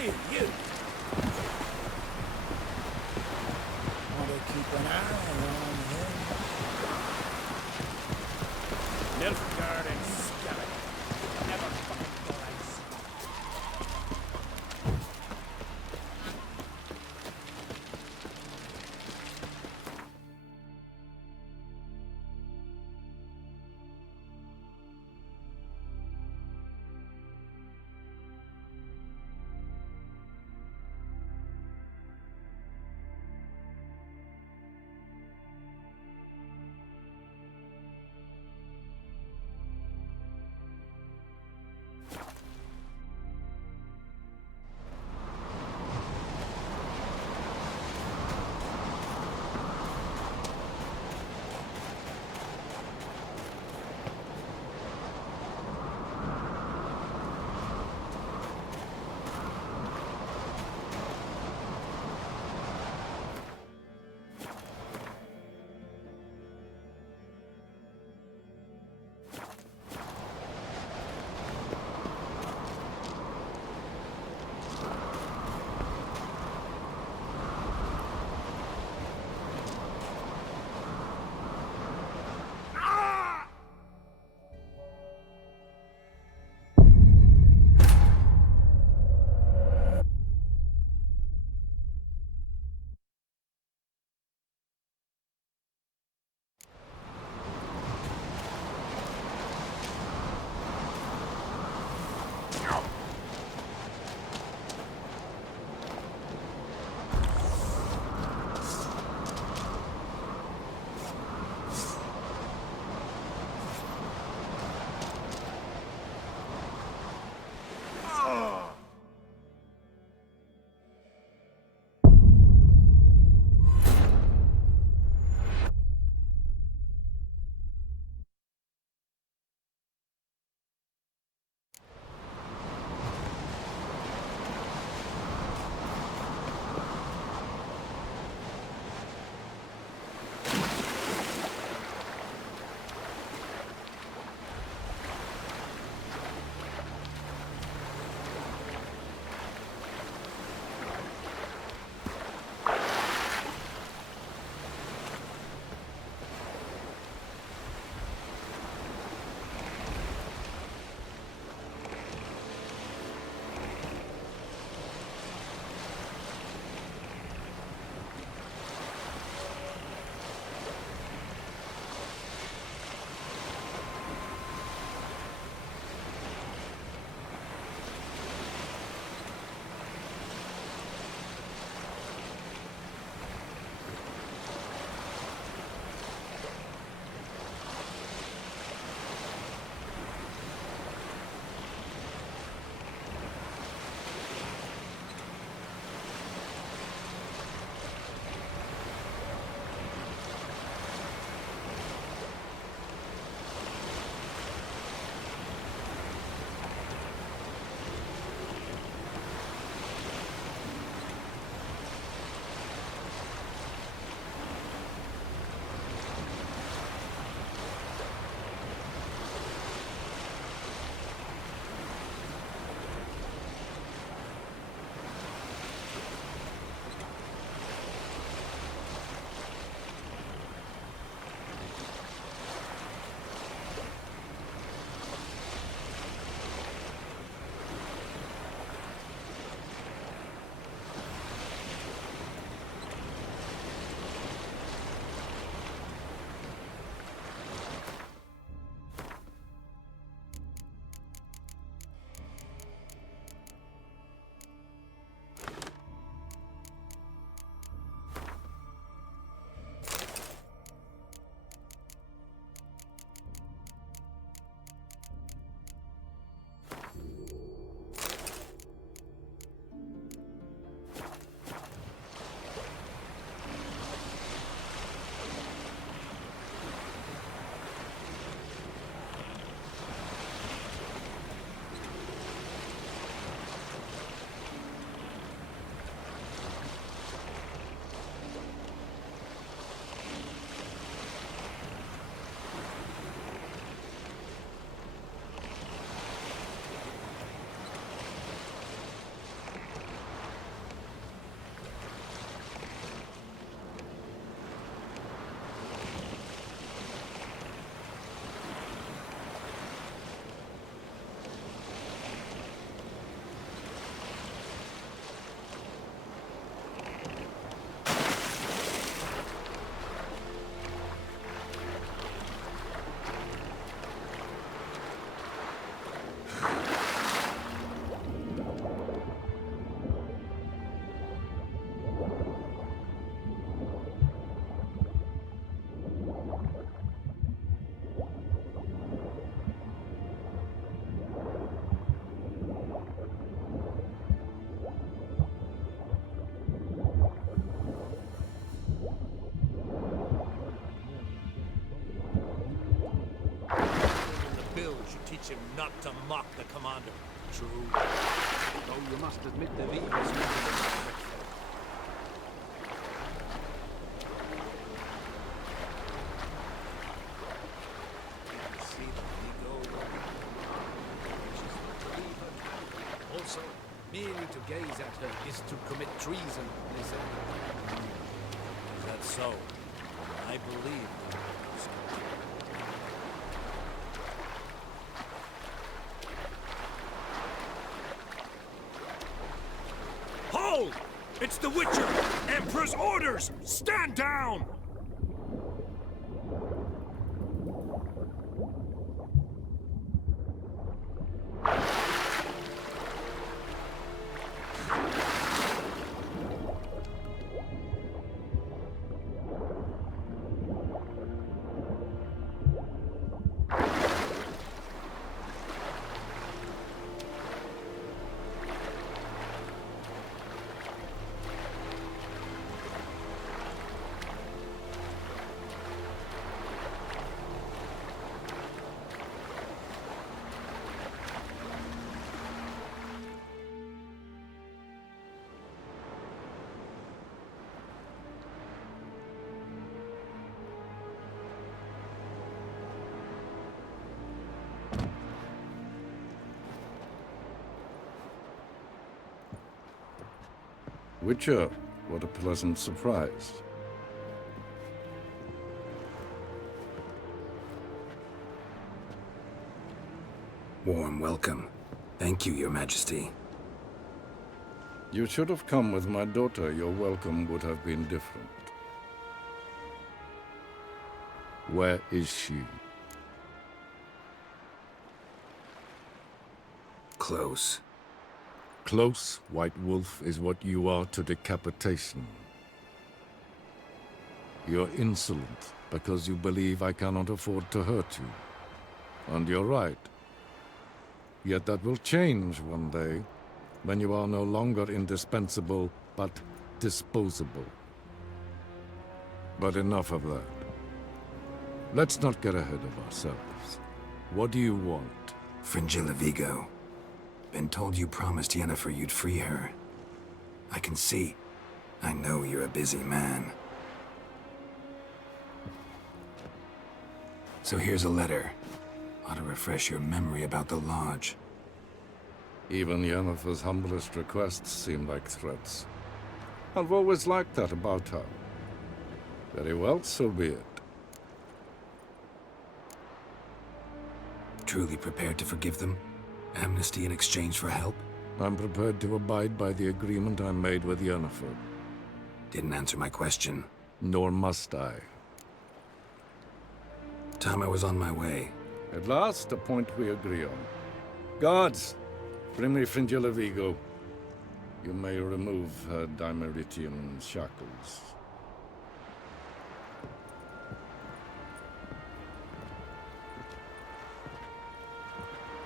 Hey, you! Want to keep an eye on him? Nilfgaard and skeleton. Never find the right. him not to mock the commander. True. Though you must admit the Reavers. Also, merely to gaze at her is to commit treason, they say. Is that so? I believe. Hold! It's the Witcher! Emperor's orders! Stand down! Witcher, what a pleasant surprise. Warm welcome. Thank you, Your Majesty. You should have come with my daughter. Your welcome would have been different. Where is she? Close. Close, White Wolf, is what you are to decapitation. You're insolent because you believe I cannot afford to hurt you. And you're right. Yet that will change one day, when you are no longer indispensable, but disposable. But enough of that. Let's not get ahead of ourselves. What do you want? Fringilla Vigo. Been told you promised Yennefer you'd free her. I can see. I know you're a busy man. So here's a letter. Ought to refresh your memory about the Lodge. Even Yennefer's humblest requests seem like threats. I've always liked that about her. Very well, so be it. Truly prepared to forgive them? Amnesty in exchange for help? I'm prepared to abide by the agreement I made with Yennefer. Didn't answer my question. Nor must I. Time I was on my way. At last, a point we agree on. Guards, bring me Fringilla Vigo. You may remove her Dimeritian shackles.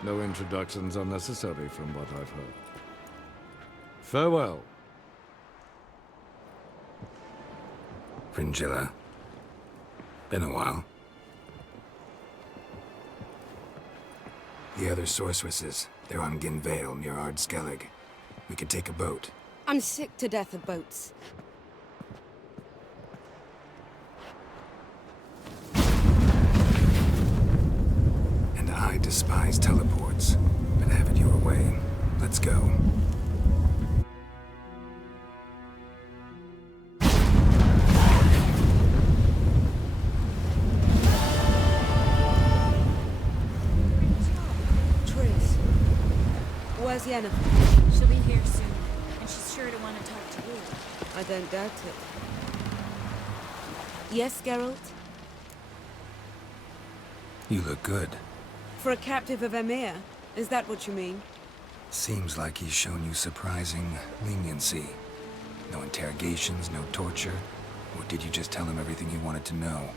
No introductions are necessary from what I've heard. Farewell. Fringilla. Been a while. The other sorceresses, they're on Ginvale near Ard-Skellig. We could take a boat. I'm sick to death of boats. And I despise teleports, but have it your way. Let's go. Where's Yennefer? She'll be here soon, and she's sure to want to talk to you. I don't doubt it. Yes, Geralt? You look good. For a captive of Emir, is that what you mean? Seems like he's shown you surprising leniency. No interrogations, no torture. Or did you just tell him everything he wanted to know?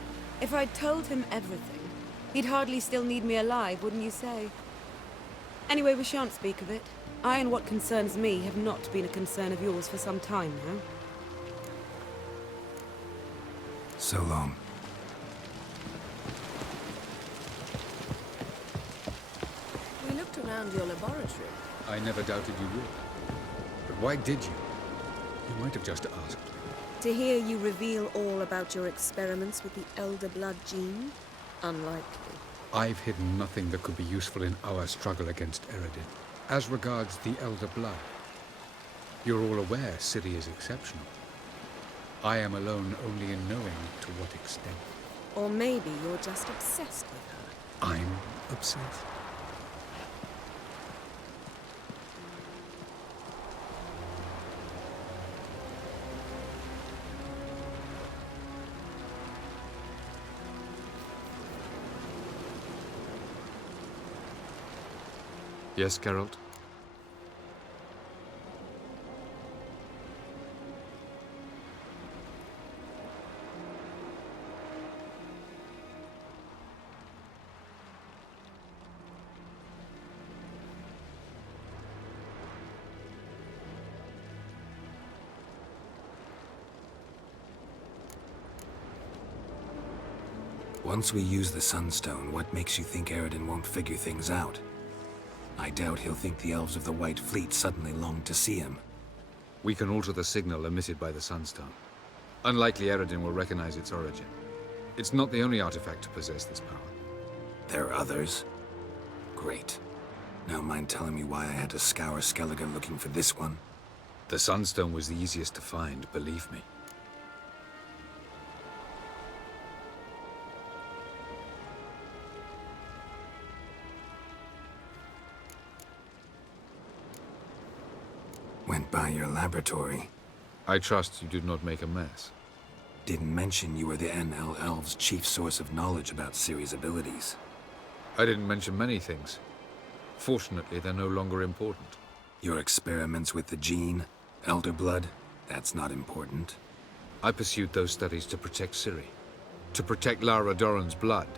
If I'd told him everything, he'd hardly still need me alive, wouldn't you say? Anyway, we shan't speak of it. I and what concerns me have not been a concern of yours for some time now. So long. looked around your laboratory. I never doubted you would. But why did you? You might have just asked me. To hear you reveal all about your experiments with the Elder Blood gene? Unlikely. I've hidden nothing that could be useful in our struggle against Eredin. As regards the Elder Blood, you're all aware Ciri is exceptional. I am alone only in knowing to what extent. Or maybe you're just obsessed with her. I'm obsessed. Yes, Geralt? Once we use the Sunstone, what makes you think Eredin won't figure things out? I doubt he'll think the elves of the White Fleet suddenly long to see him. We can alter the signal emitted by the Sunstone. Unlikely Eredin will recognize its origin. It's not the only artifact to possess this power. There are others? Great. Now mind telling me why I had to scour Skellige looking for this one? The Sunstone was the easiest to find, believe me. Went by your laboratory. I trust you did not make a mess. Didn't mention you were the NL Elves' chief source of knowledge about Ciri's abilities. I didn't mention many things. Fortunately, they're no longer important. Your experiments with the gene, Elder Blood, that's not important. I pursued those studies to protect Ciri. To protect Lara Doran's blood,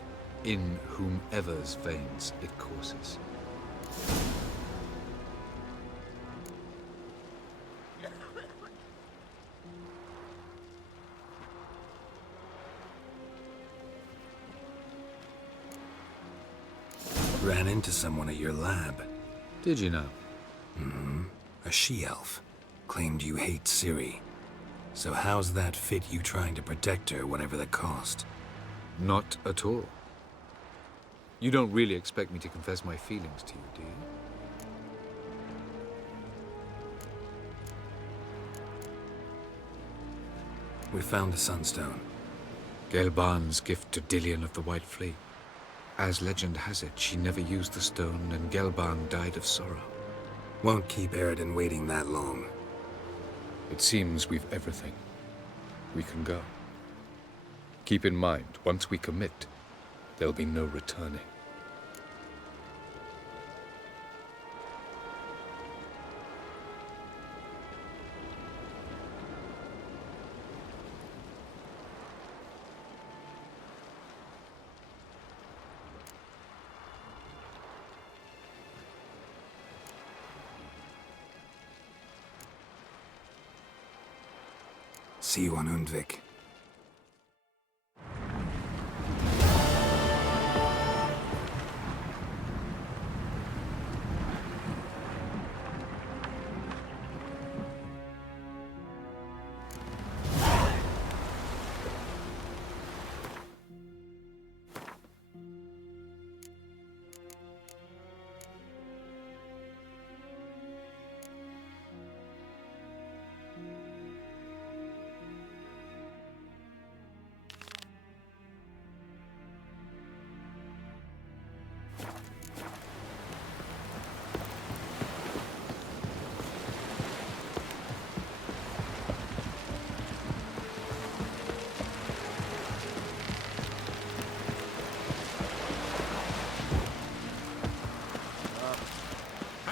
in whomever's veins it courses. Ran into someone at your lab. Did you know? Mm-hmm. A she-elf. Claimed you hate Ciri. So how's that fit you trying to protect her, whatever the cost? Not at all. You don't really expect me to confess my feelings to you, do you? We found the Sunstone. Gelban's gift to Dillion of the White Fleet. As legend has it, she never used the stone, and Gelban died of sorrow. Won't keep Eredin waiting that long. It seems we've everything. We can go. Keep in mind, once we commit, there'll be no returning. See you on Undvik.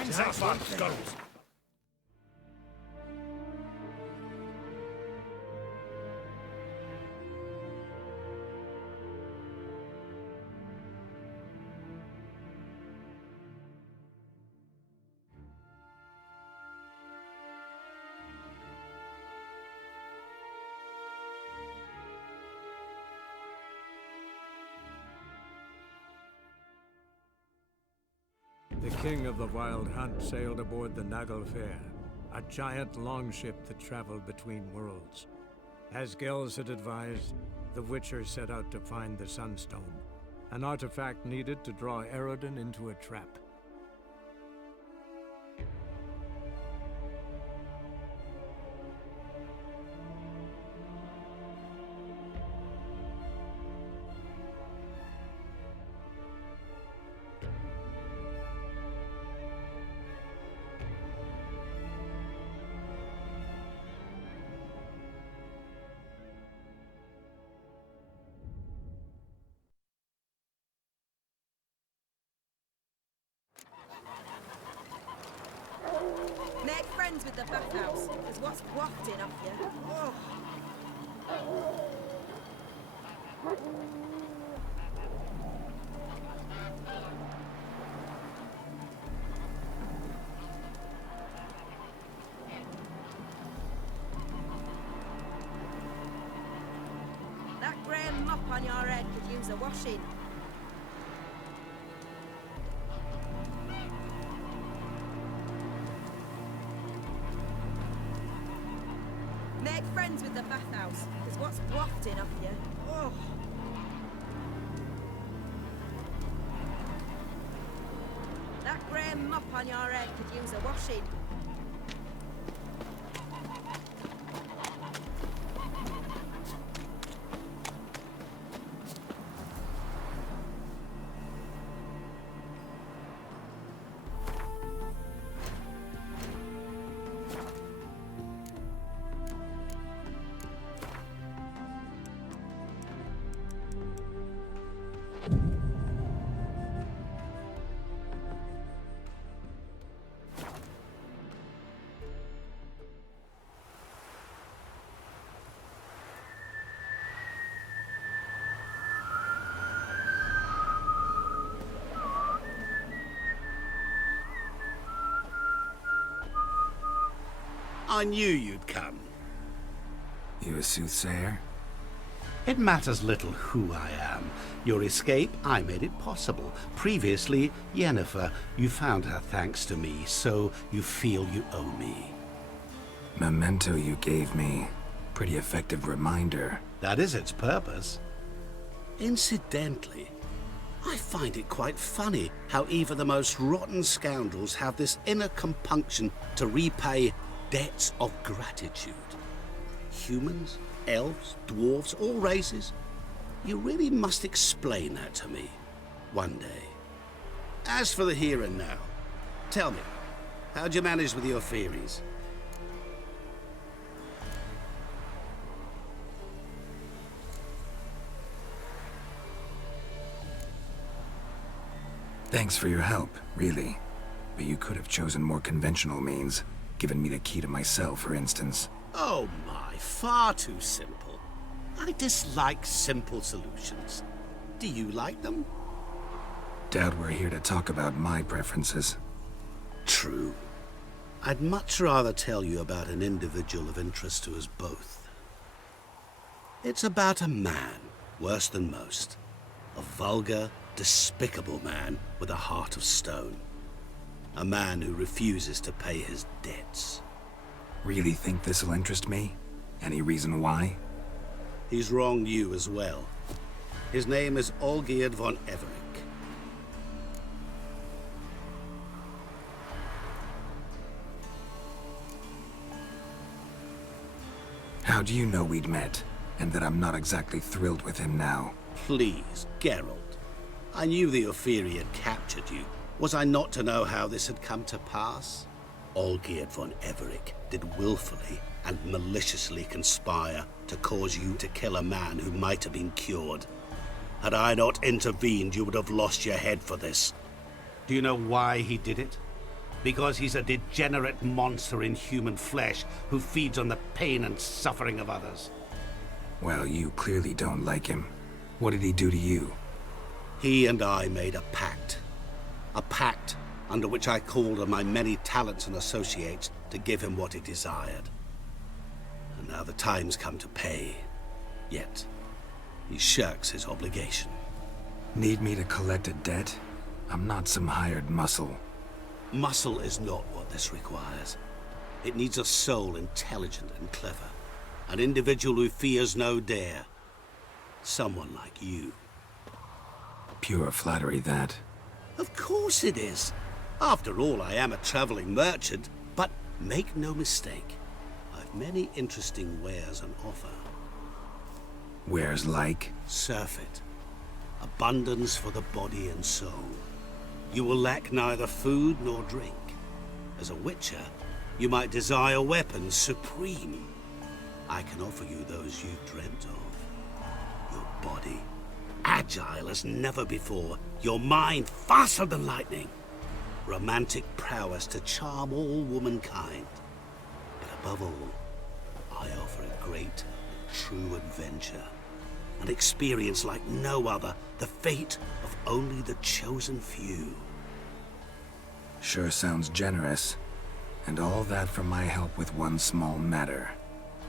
Hands off, skulls! The king of the Wild Hunt sailed aboard the Naglfar, a giant longship that traveled between worlds. As Gels had advised, the Witcher set out to find the Sunstone, an artifact needed to draw Eredin into a trap. Make friends with the bathhouse, because what's wafting off you? Oh. That grey mop on your head could use a washing. Make friends with the bathhouse, because what's wafting off you? Oh. That grey mop on your head could use a washing. I knew you'd come. You a soothsayer? It matters little who I am. Your escape, I made it possible. Previously, Yennefer, you found her thanks to me, so you feel you owe me. Memento you gave me. Pretty effective reminder. That is its purpose. Incidentally, I find it quite funny how even the most rotten scoundrels have this inner compunction to repay debts of gratitude. Humans, elves, dwarves, all races. You really must explain that to me one day. As for the here and now, tell me, how'd you manage with your theories? Thanks for your help, really. But you could have chosen more conventional means. Given me the key to my cell, for instance. Oh my, far too simple. I dislike simple solutions. Do you like them? Doubt we're here to talk about my preferences. True. I'd much rather tell you about an individual of interest to us both. It's about a man, worse than most. A vulgar, despicable man with a heart of stone. A man who refuses to pay his debts. Really think this'll interest me? Any reason why? He's wronged you as well. His name is Olgierd von Everec. How do you know we'd met? And that I'm not exactly thrilled with him now? Please, Geralt. I knew the Ophiri had captured you. Was I not to know how this had come to pass? Olgierd von Everec did willfully and maliciously conspire to cause you to kill a man who might have been cured. Had I not intervened, you would have lost your head for this. Do you know why he did it? Because he's a degenerate monster in human flesh who feeds on the pain and suffering of others. Well, you clearly don't like him. What did he do to you? He and I made a pact. A pact under which I called on my many talents and associates to give him what he desired. And now the time's come to pay. Yet, he shirks his obligation. Need me to collect a debt? I'm not some hired muscle. Muscle is not what this requires. It needs a soul intelligent and clever. An individual who fears no dare. Someone like you. Pure flattery, that. Of course it is. After all, I am a traveling merchant. But make no mistake, I've many interesting wares on offer. Wares like? Surfeit. Abundance for the body and soul. You will lack neither food nor drink. As a witcher, you might desire weapons supreme. I can offer you those you dreamt of. Your body, agile as never before. Your mind, faster than lightning. Romantic prowess to charm all womankind. But above all, I offer a great, true adventure. An experience like no other, the fate of only the chosen few. Sure sounds generous. And all that for my help with one small matter.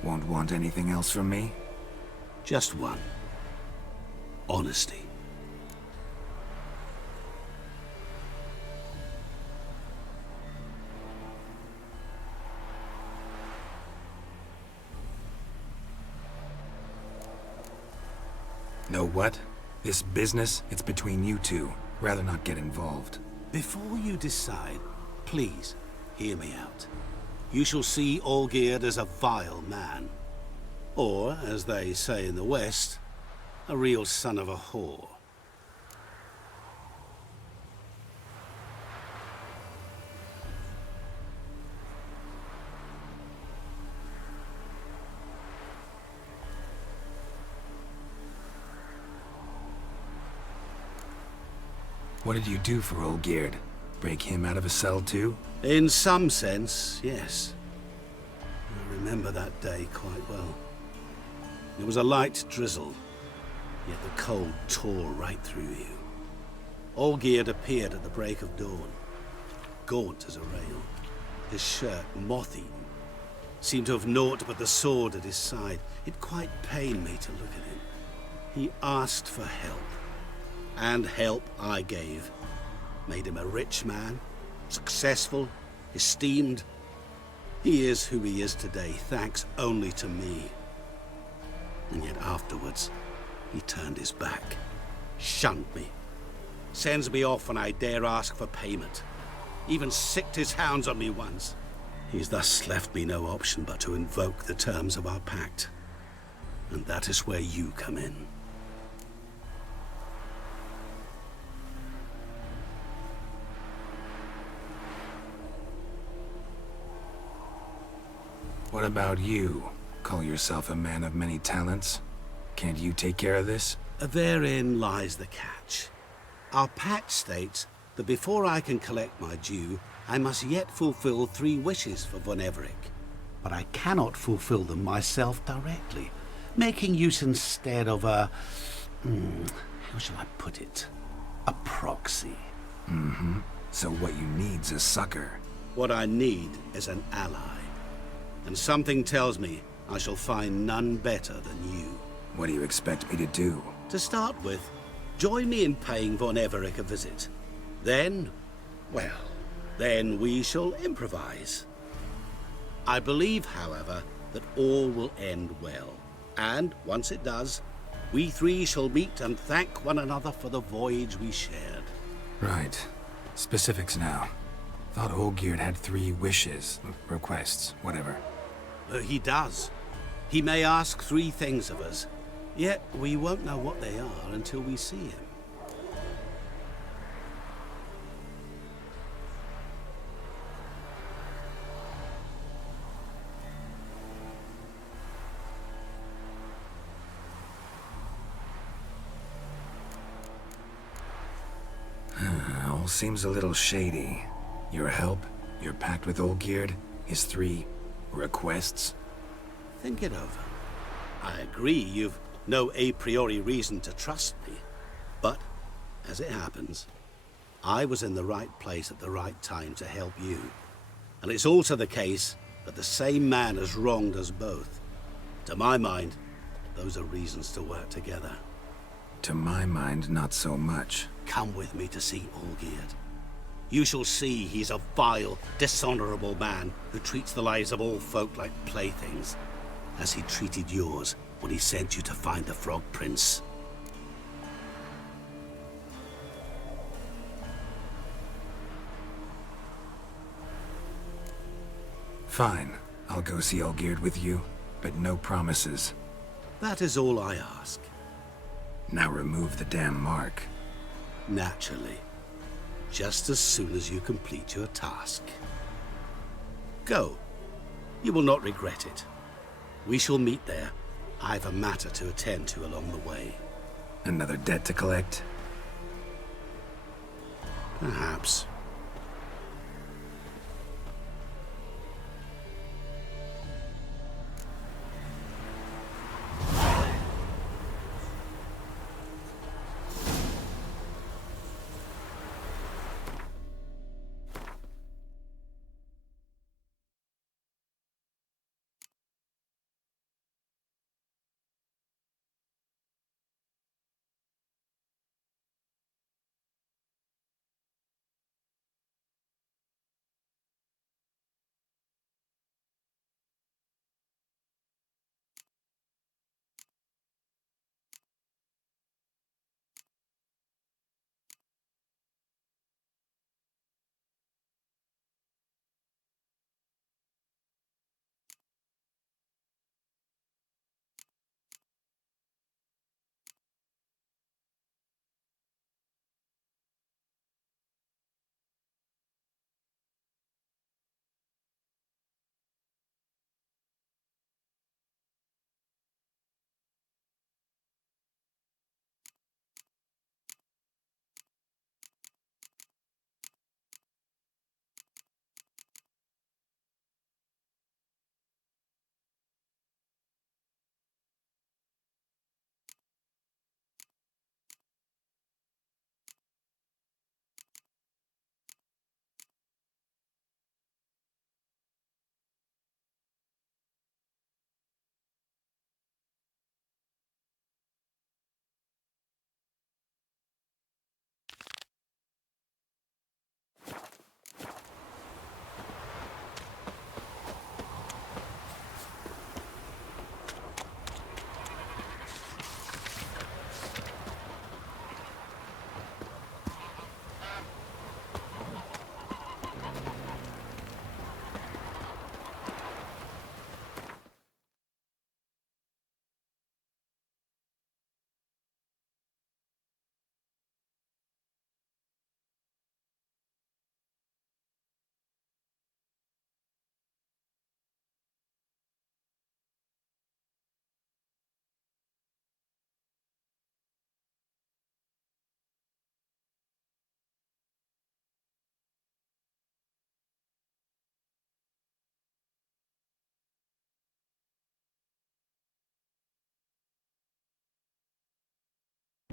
Won't want anything else from me? Just one. Honesty. Know what? This business, it's between you two. Rather not get involved. Before you decide, please, hear me out. You shall see Olgierd as a vile man. Or, as they say in the West, a real son of a whore. What did you do for Olgierd? Break him out of a cell too? In some sense, yes. I remember that day quite well. It was a light drizzle, yet the cold tore right through you. Olgierd appeared at the break of dawn, gaunt as a rail, his shirt moth-eaten, seemed to have naught but the sword at his side. It quite pained me to look at him. He asked for help, and help I gave. Made him a rich man, successful, esteemed. He is who he is today, thanks only to me. And yet afterwards, he turned his back, shunned me, sends me off when I dare ask for payment, even sicked his hounds on me once. He's thus left me no option but to invoke the terms of our pact. And that is where you come in. What about you? Call yourself a man of many talents? Can't you take care of this? Therein lies the catch. Our pact states that before I can collect my due, I must yet fulfill 3 wishes for Von Everec. But I cannot fulfill them myself directly, making use instead of a... how shall I put it? A proxy. Mm-hmm. So what you need's a sucker. What I need is an ally. And something tells me I shall find none better than you. What do you expect me to do? To start with, join me in paying Von Everec a visit. Then, well, then we shall improvise. I believe, however, that all will end well. And once it does, we 3 shall meet and thank one another for the voyage we shared. Right. Specifics now. Thought Olgierd had 3 wishes, requests, whatever. He does. He may ask 3 things of us, yet we won't know what they are until we see him. All seems a little shady. Your help, your pact with Olgierd, his 3 requests? Think it over. I agree you've no a priori reason to trust me. But, as it happens, I was in the right place at the right time to help you. And it's also the case that the same man has wronged us both. To my mind, those are reasons to work together. To my mind, not so much. Come with me to see Olgierd. You shall see he's a vile, dishonorable man who treats the lives of all folk like playthings, as he treated yours when he sent you to find the Frog Prince. Fine. I'll go see Olgierd with you, but no promises. That is all I ask. Now remove the damn mark. Naturally. Just as soon as you complete your task. Go. You will not regret it. We shall meet there. I've a matter to attend to along the way. Another debt to collect? Perhaps.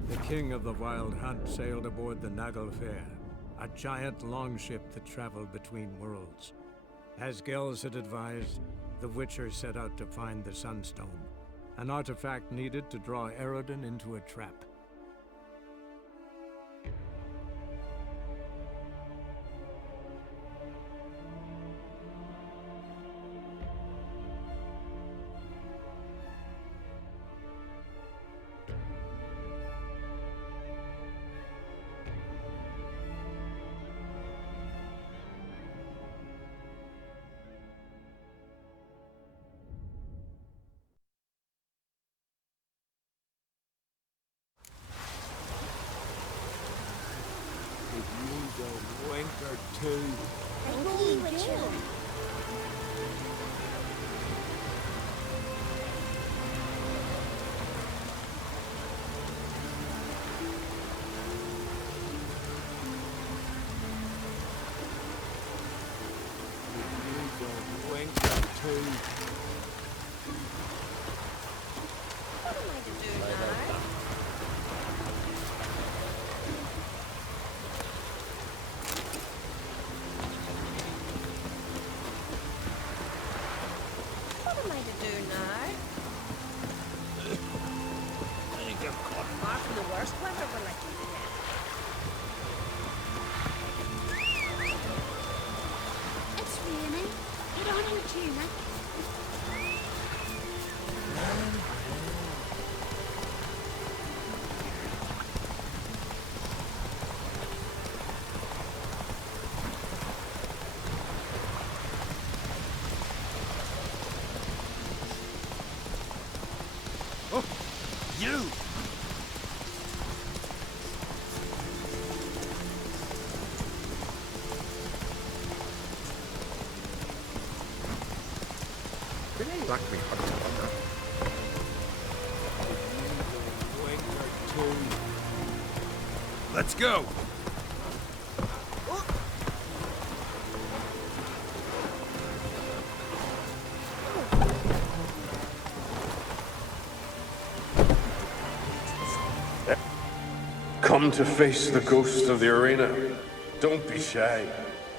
The king of the Wild Hunt sailed aboard the Naglfar, a giant longship that traveled between worlds. As Gels had advised, the Witcher set out to find the Sunstone, an artifact needed to draw Eredin into a trap. A wink or two. Thank you, Witcher. Wink or two. What am I to do now? What am I to do now? I think I'm caught. Far from the worst weather we're likely to get. You! Black me Let's go! Come to face the ghost of the arena. Don't be shy.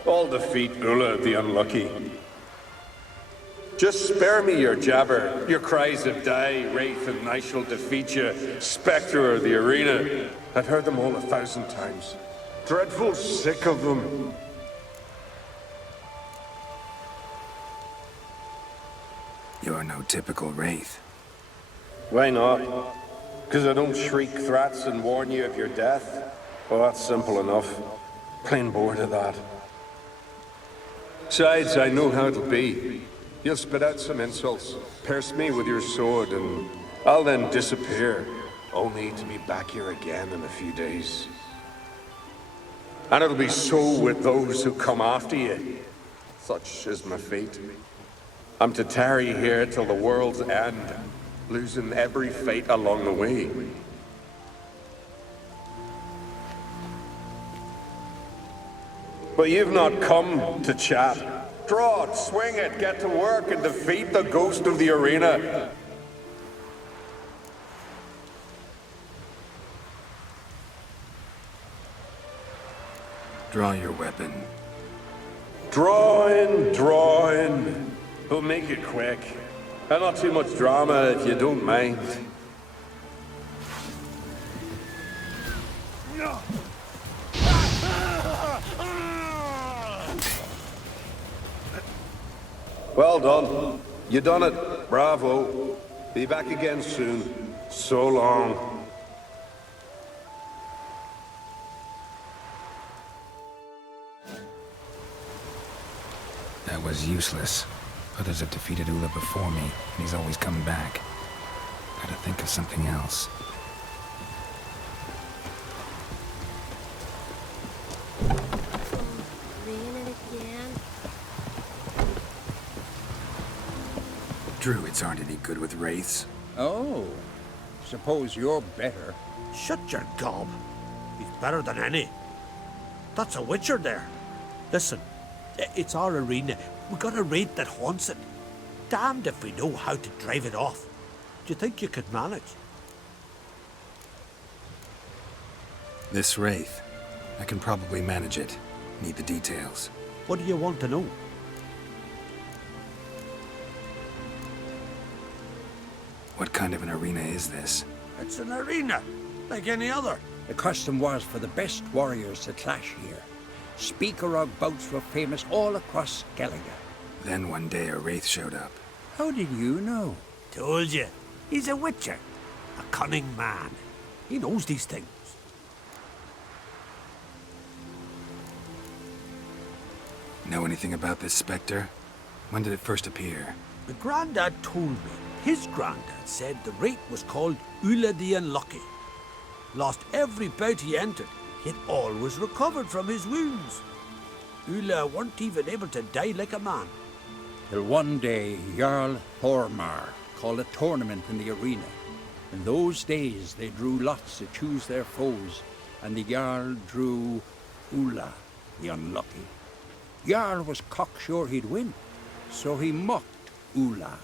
I'll defeat Ulla the Unlucky. Just spare me your jabber, your cries of die, wraith, and I shall defeat you, spectre of the arena. I've heard them all 1,000 times. Dreadful sick of them. You're no typical wraith. Why not? Because I don't shriek threats and warn you of your death? Well, that's simple enough. Plain bored of that. Besides, I know how it'll be. You'll spit out some insults, pierce me with your sword, and I'll then disappear, only to be back here again in a few days. And it'll be so with those who come after you. Such is my fate. I'm to tarry here till the world's end, losing every fate along the way. But you've not come to chat. Draw it, swing it, get to work, and defeat the ghost of the arena. Draw your weapon. Draw in. We'll make it quick. And not too much drama if you don't mind. Well done. You done it. Bravo. Be back again soon. So long. That was useless. Others have defeated Ulla before me, and he's always come back. Gotta think of something else. Druids aren't any good with wraiths. Oh, suppose you're better. Shut your gob. He's better than any. That's a witcher there. Listen, it's our arena. We got a wraith that haunts it. Damned if we know how to drive it off. Do you think you could manage? This wraith, I can probably manage it. Need the details. What do you want to know? What kind of an arena is this? It's an arena, like any other. The custom was for the best warriors to clash here. Speaker-og bouts were famous all across Skellige. Then one day a wraith showed up. How did you know? Told you. He's a witcher. A cunning man. He knows these things. Know anything about this spectre? When did it first appear? The Grandad told me. His granddad said the wraith was called Ulla the Unlucky. Lost every bout he entered, yet always recovered from his wounds. Ulla weren't even able to die like a man. Till one day, Jarl Thormar called a tournament in the arena. In those days, they drew lots to choose their foes, and the Jarl drew Ulla the Unlucky. Jarl was cocksure he'd win, so he mocked Ulla,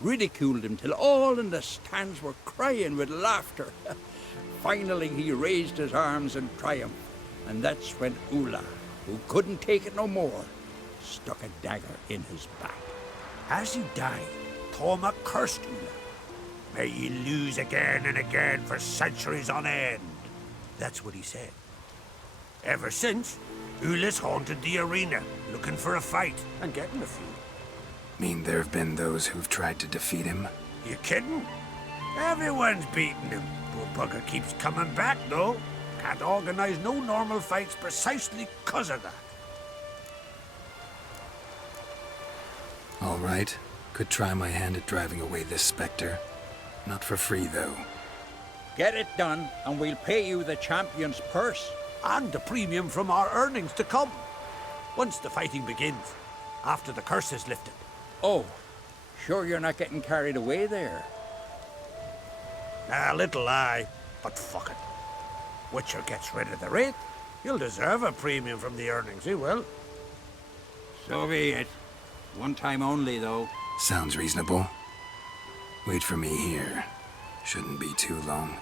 ridiculed him till all in the stands were crying with laughter. Finally, he raised his arms in triumph, and that's when Ulla, who couldn't take it no more, stuck a dagger in his back. As he died, Thorma cursed Ulla. May ye lose again and again for centuries on end. That's what he said. Ever since, Ulla's haunted the arena, looking for a fight and getting a few. Mean there have been those who've tried to defeat him? You kidding? Everyone's beating him. Poor bugger keeps coming back, though. Can't organize no normal fights precisely 'cause of that. All right. Could try my hand at driving away this specter. Not for free, though. Get it done, and we'll pay you the champion's purse. And the premium from our earnings to come. Once the fighting begins, after the curse is lifted. Oh, sure you're not getting carried away there? A little lie, but fuck it. Witcher gets rid of the rate. He'll deserve a premium from the earnings, he will. So be it. One time only, though. Sounds reasonable. Wait for me here. Shouldn't be too long.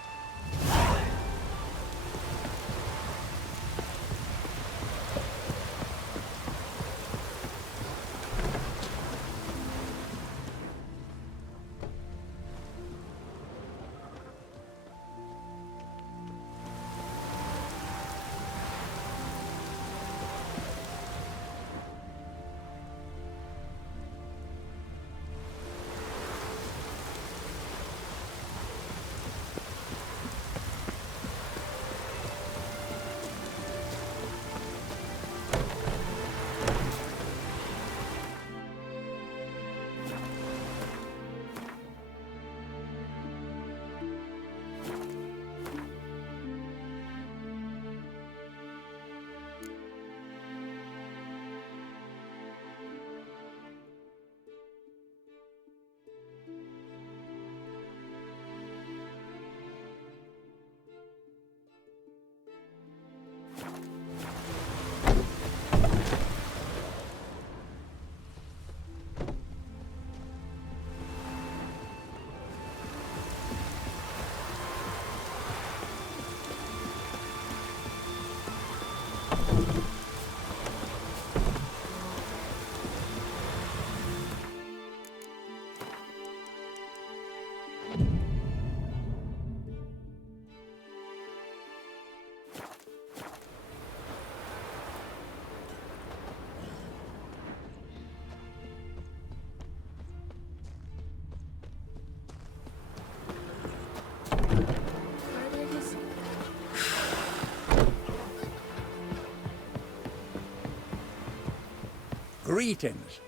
Greetings.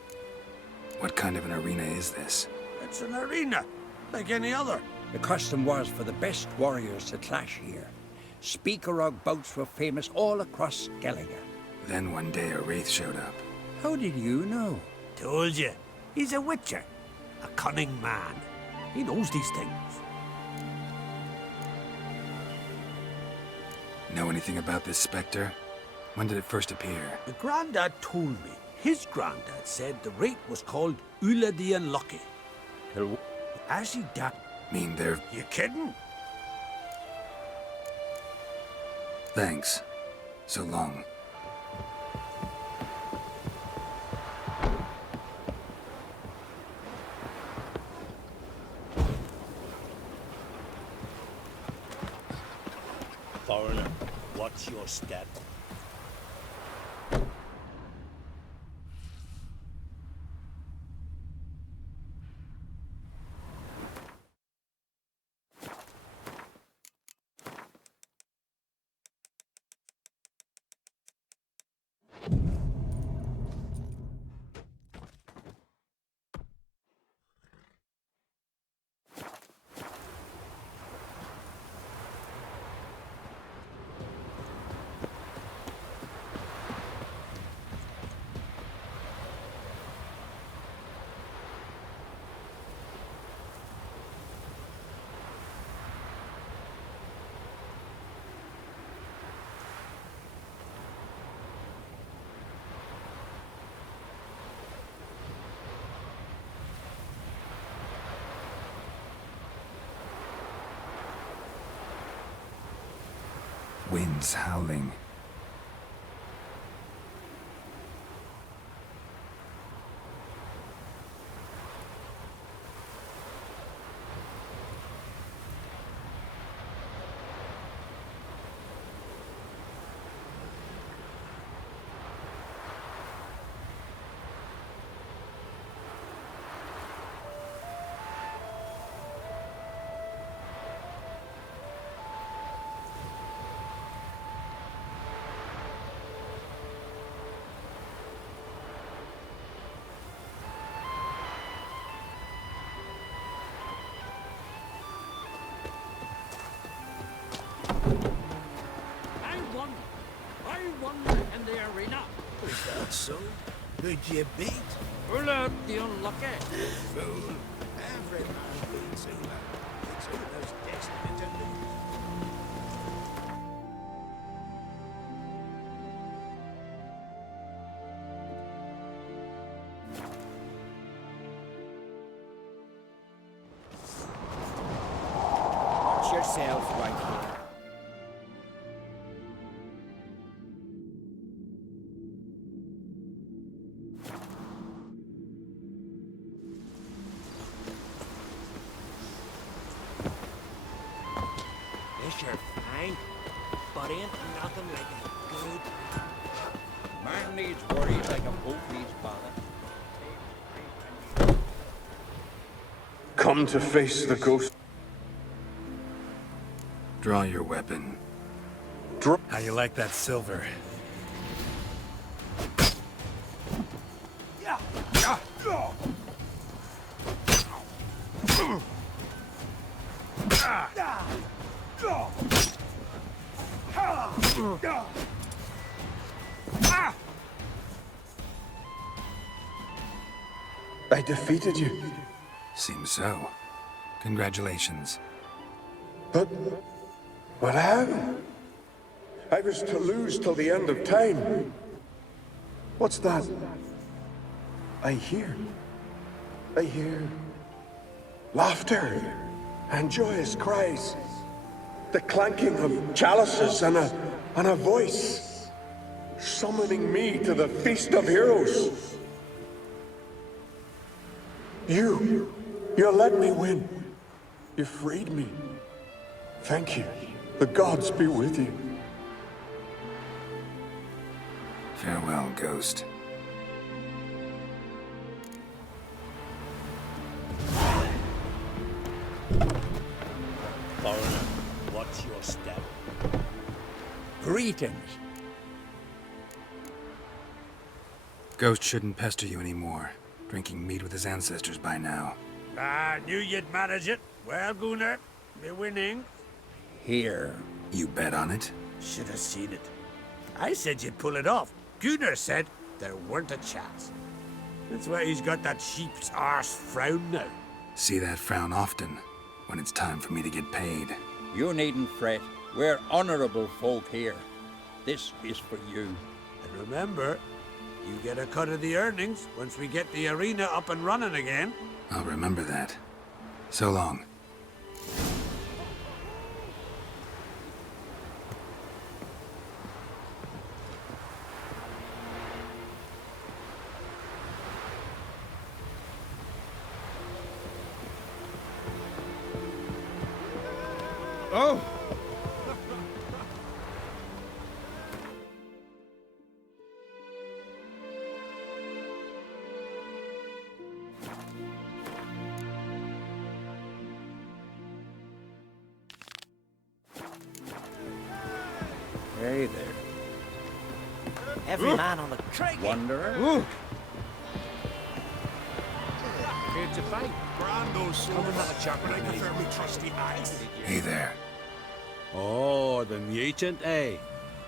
What kind of an arena is this? It's an arena, like any other. The custom was for the best warriors to clash here. Speaker-og bouts were famous all across Skellige. Then one day a wraith showed up. How did you know? Told you. He's a witcher. A cunning man. He knows these things. Know anything about this specter? When did it first appear? The Grandad told me. His granddad said the rate was called Ulla the Unlucky. As he died... Mean they're... You kidding? Thanks. So long. Foreigner, what's your stat? Winds howling. won in the arena. Is that so? Who'd you beat? Ulla the Unlucky. Fool. Every man beats Ula. It's Ula's destiny to lose. Watch yourself right here. This you're fine, but ain't nothing like a good. Man needs worry like a boat needs bother. Come to face the ghost. Draw your weapon. How you like that silver? I defeated you. Seems so. Congratulations. But how? I was to lose till the end of time. What's that? I hear laughter and joyous cries. The clanking of chalices and a voice summoning me to the feast of heroes. You let me win. You freed me. Thank you. The gods be with you. Farewell, Ghost. Foreigner, what's your step? Greetings. Ghost shouldn't pester you anymore. Drinking mead with his ancestors by now. I knew you'd manage it. Well, Gunnar, me winning. Here. You bet on it? Should have seen it. I said you'd pull it off. Gunnar said there weren't a chance. That's why he's got that sheep's arse frown now. See that frown often, when it's time for me to get paid. You needn't fret. We're honorable folk here. This is for you. And remember, you get a cut of the earnings once we get the arena up and running again. I'll remember that. So long. Oh! Hey there. Every man on the Wanderer. Here to fight. Brando, so Come and have a chat with I me. prefer me trusty eyes. Hey there. Oh, the mutant, eh?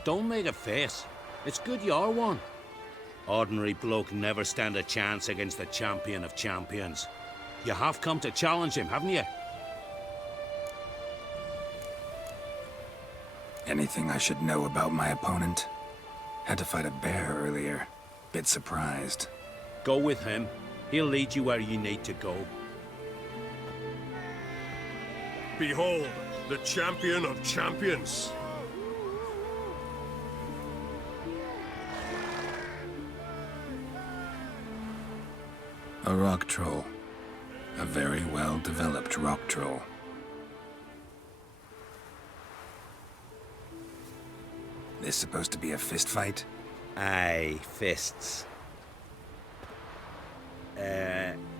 Don't make a face. It's good you're one. Ordinary bloke never stand a chance against the champion of champions. You have come to challenge him, haven't you? Anything I should know about my opponent? Had to fight a bear earlier. Bit surprised. Go with him. He'll lead you where you need to go. Behold, the champion of champions. A rock troll. A very well-developed rock troll. This supposed to be a fist fight? Aye, fists.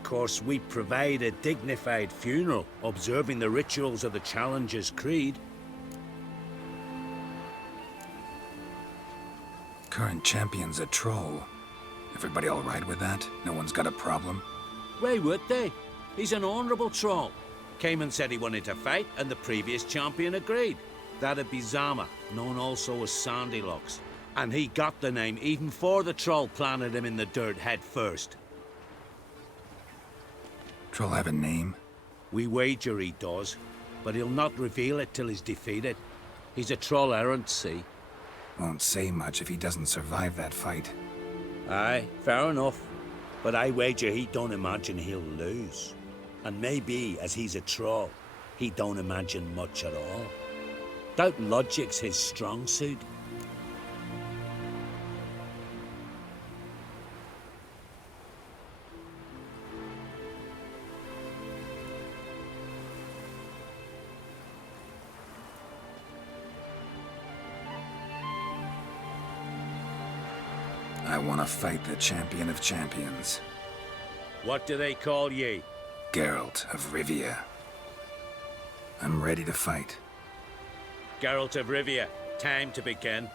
Course, we provide a dignified funeral, observing the rituals of the Challenger's Creed. Current champion's a troll. Everybody all right with that? No one's got a problem? Why would they? He's an honourable troll. Came and said he wanted to fight, and the previous champion agreed. That'd be Zama, known also as Sandylocks. And he got the name even before the troll planted him in the dirt head first. Troll have a name? We wager he does, but he'll not reveal it till he's defeated. He's a troll errant, see? Won't say much if he doesn't survive that fight. Aye, fair enough. But I wager he don't imagine he'll lose. And maybe, as he's a troll, he don't imagine much at all. Doubt logic's his strong suit. I want to fight the champion of champions. What do they call ye? Geralt of Rivia. I'm ready to fight. Geralt of Rivia, time to begin.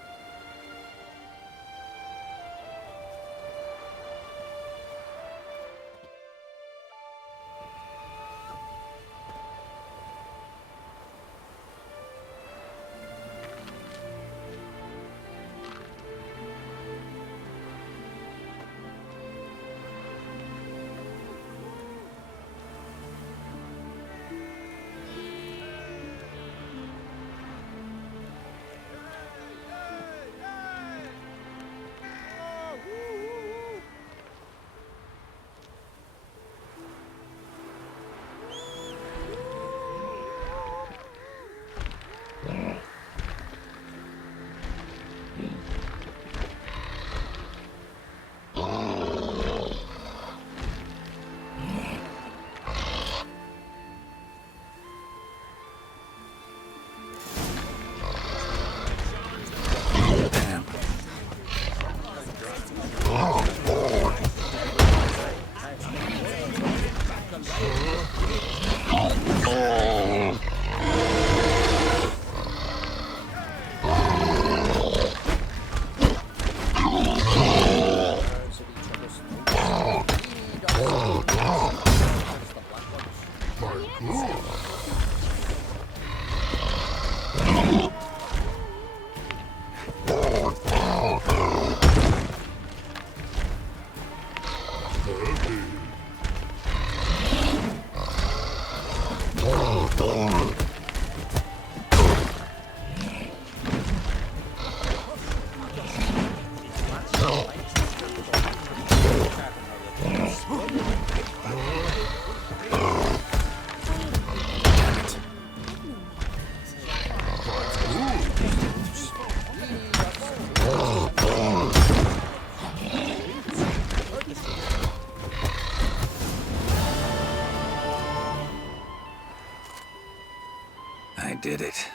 I did it.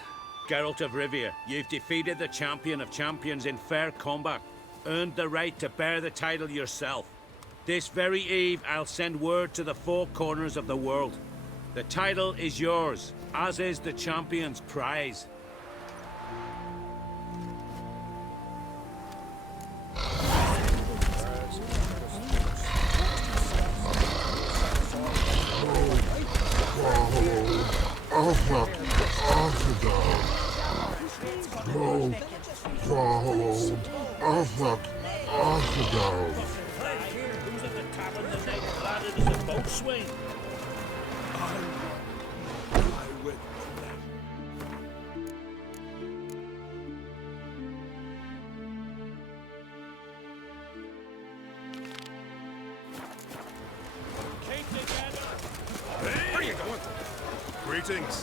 Geralt of Rivia, you've defeated the champion of champions in fair combat. Earned the right to bear the title yourself. This very eve, I'll send word to the four corners of the world. The title is yours, as is the champion's prize. Who's at the tavern the night ladded as a boatswain? I with them. Keep together. Where are you going? Greetings.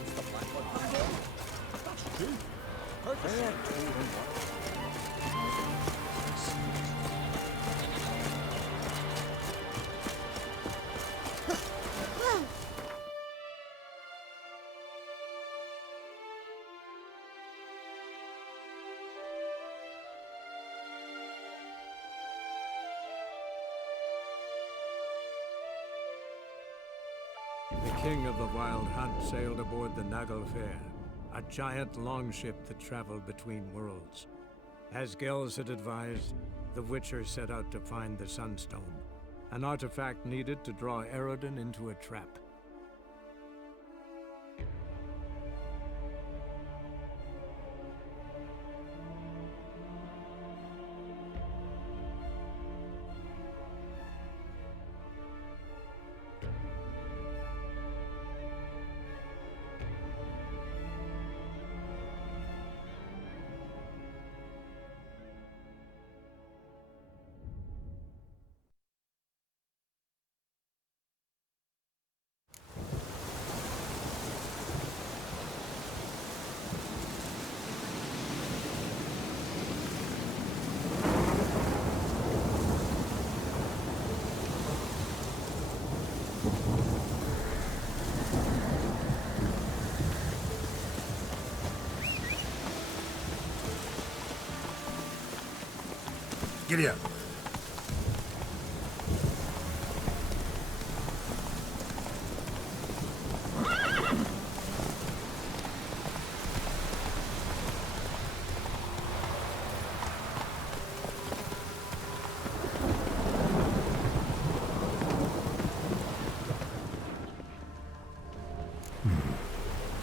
against the Black One. That's true. They had told him what. The king of the Wild Hunt sailed aboard the Naglfar, a giant longship that traveled between worlds. As Gels had advised, the Witcher set out to find the Sunstone, an artifact needed to draw Eredin into a trap. Giddy up.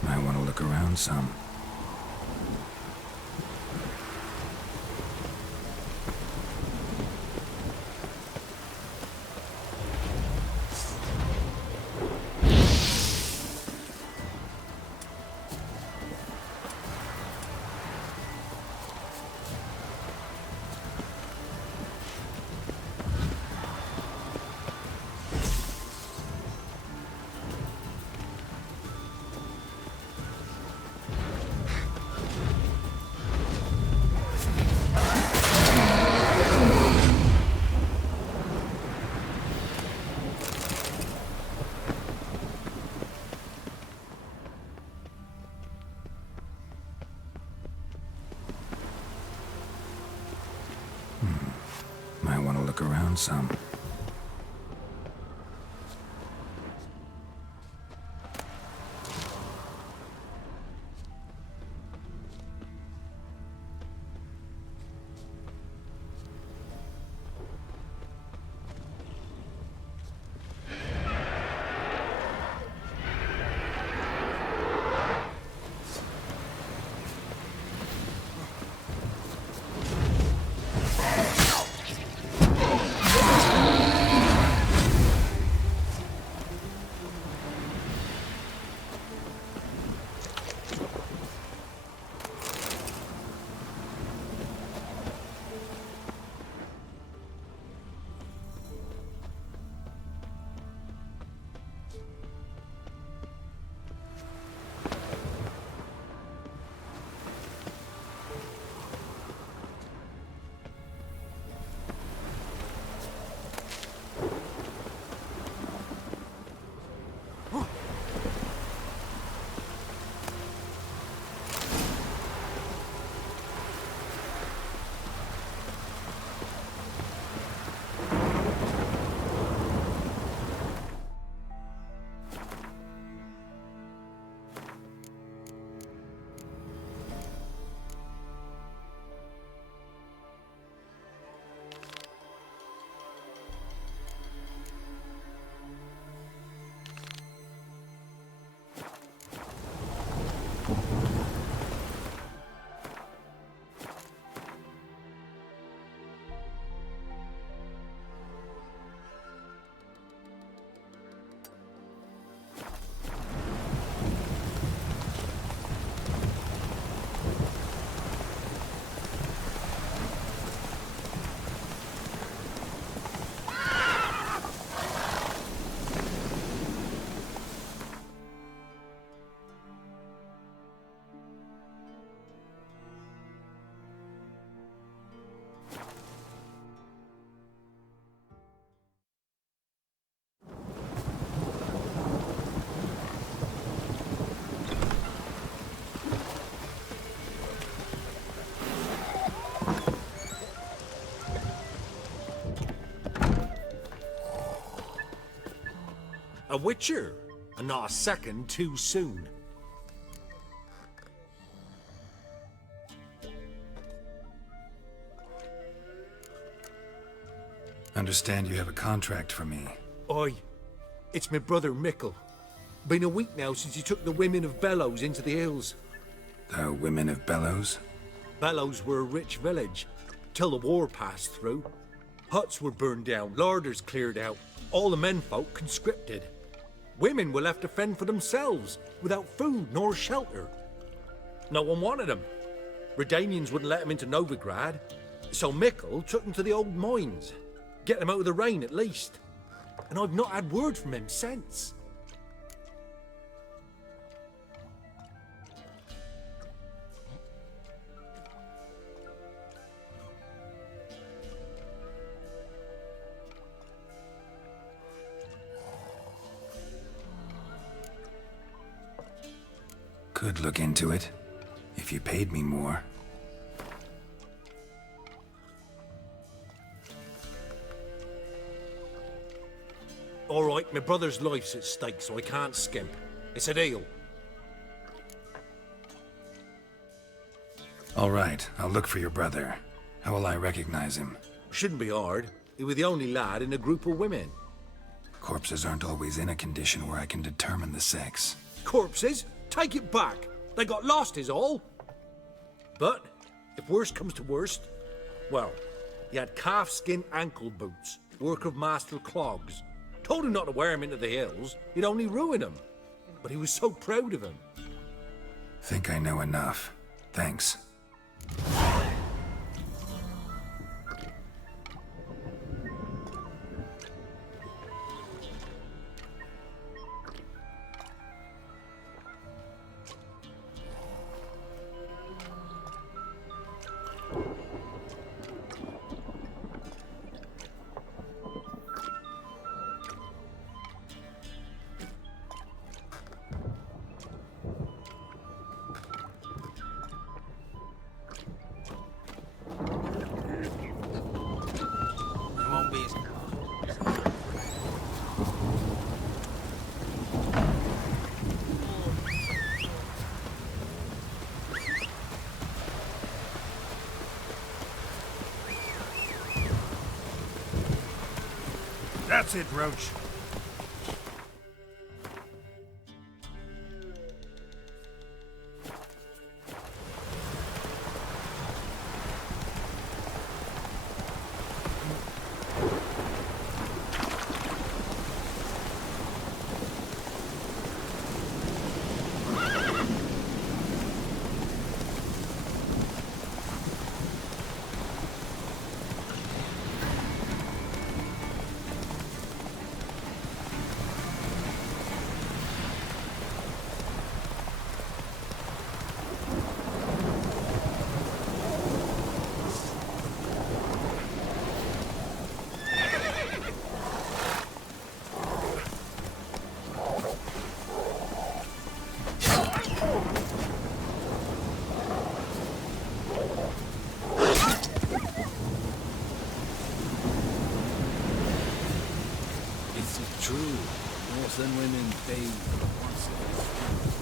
Might want to look around some. Might want to look around some. A witcher, and not a second too soon. Understand you have a contract for me. Oi, it's my brother Mickle. Been a week now since he took the women of Bellows into the hills. The women of Bellows? Bellows were a rich village, till the war passed through. Huts were burned down, larders cleared out, all the menfolk conscripted. Women were left to fend for themselves, without food nor shelter. No one wanted them. Redanians wouldn't let them into Novigrad, so Mickle took them to the old mines. Get them out of the rain at least. And I've not had word from him since. Could look into it, if you paid me more. All right, my brother's life's at stake, so I can't skimp. It's a deal. All right, I'll look for your brother. How will I recognize him? Shouldn't be hard. He was the only lad in a group of women. Corpses aren't always in a condition where I can determine the sex. Corpses? Take it back. They got lost is all. But, if worst comes to worst, well, he had calfskin ankle boots, work of master clogs. Told him not to wear him into the hills, he'd only ruin him. But he was so proud of him. Think I know enough. Thanks. That's it, Roach. True. Northern women bathe once every 3 months.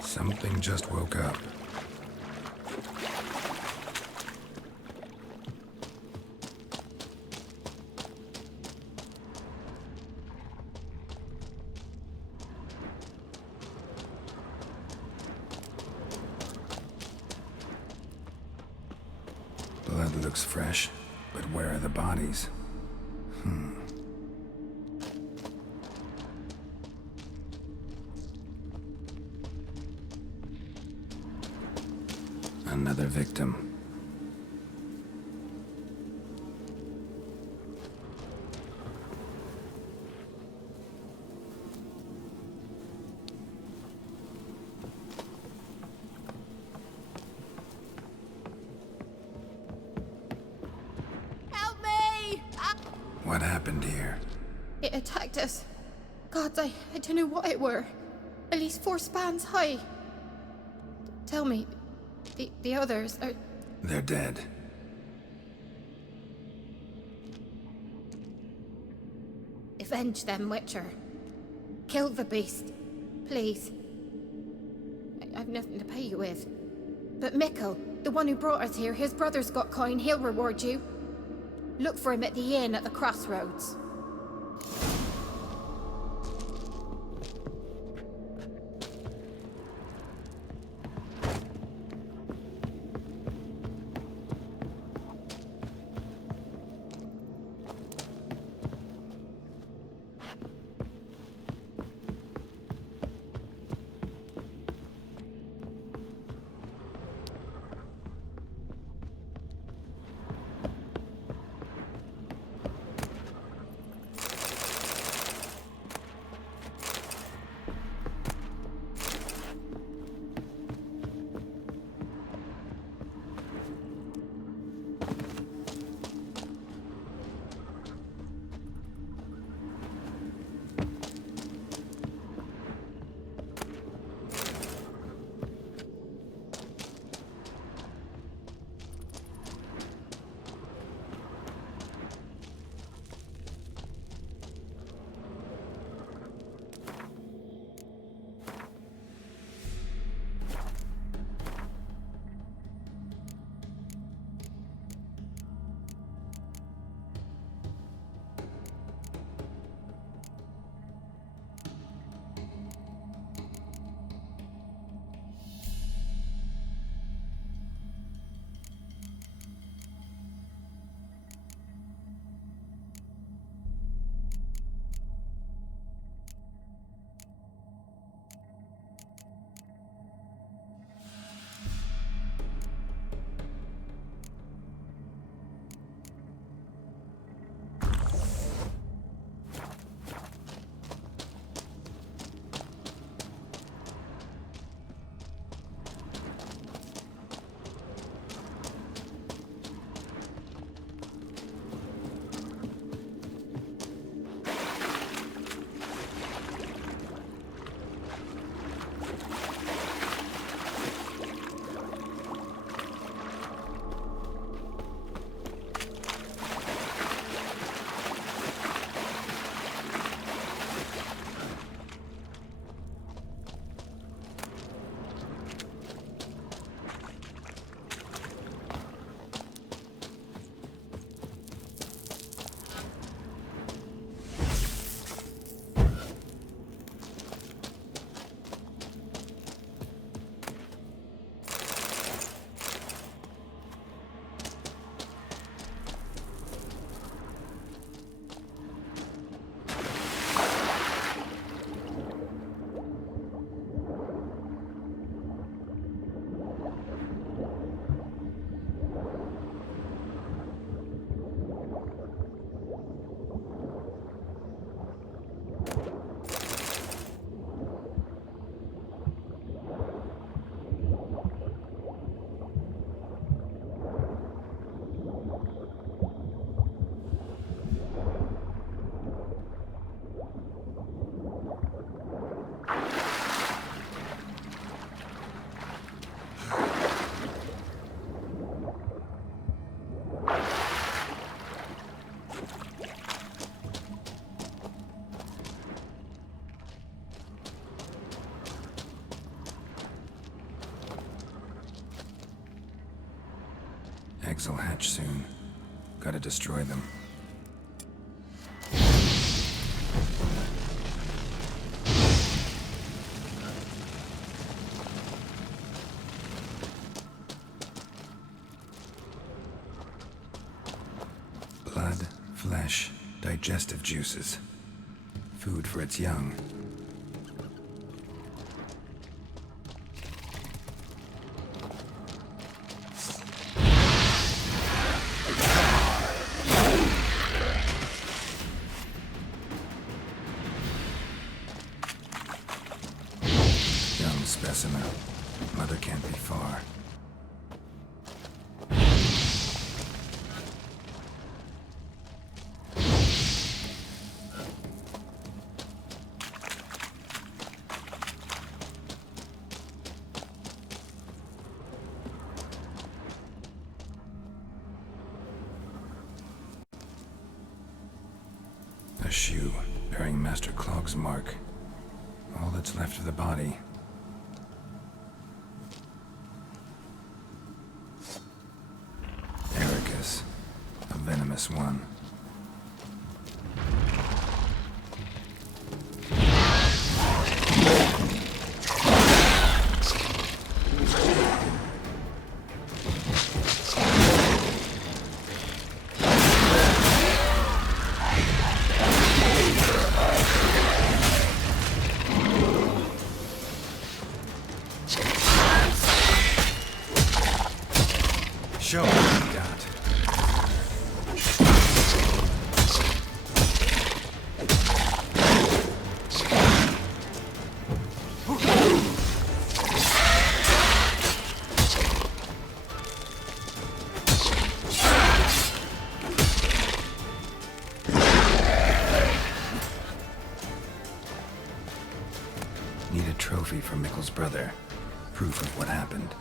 Something just woke up. Blood looks fresh, but where are the bodies? Another victim. What happened here? It attacked us. God, I don't know what it were. At least 4 spans high. Tell me, the others are... They're dead. Avenge them, Witcher. Kill the beast. Please. I've nothing to pay you with. But Mikkel, the one who brought us here, his brother's got coin, he'll reward you. Look for him at the inn at the crossroads. Eggs will hatch soon. Gotta destroy them. Blood, flesh, digestive juices. Food for its young. Specimen. Mother can't be far. shoe, bearing Master Clog's mark. All that's left of the body. Ericus, a venomous one. Show me what you got. Need a trophy for Mikkel's brother. Proof of what happened.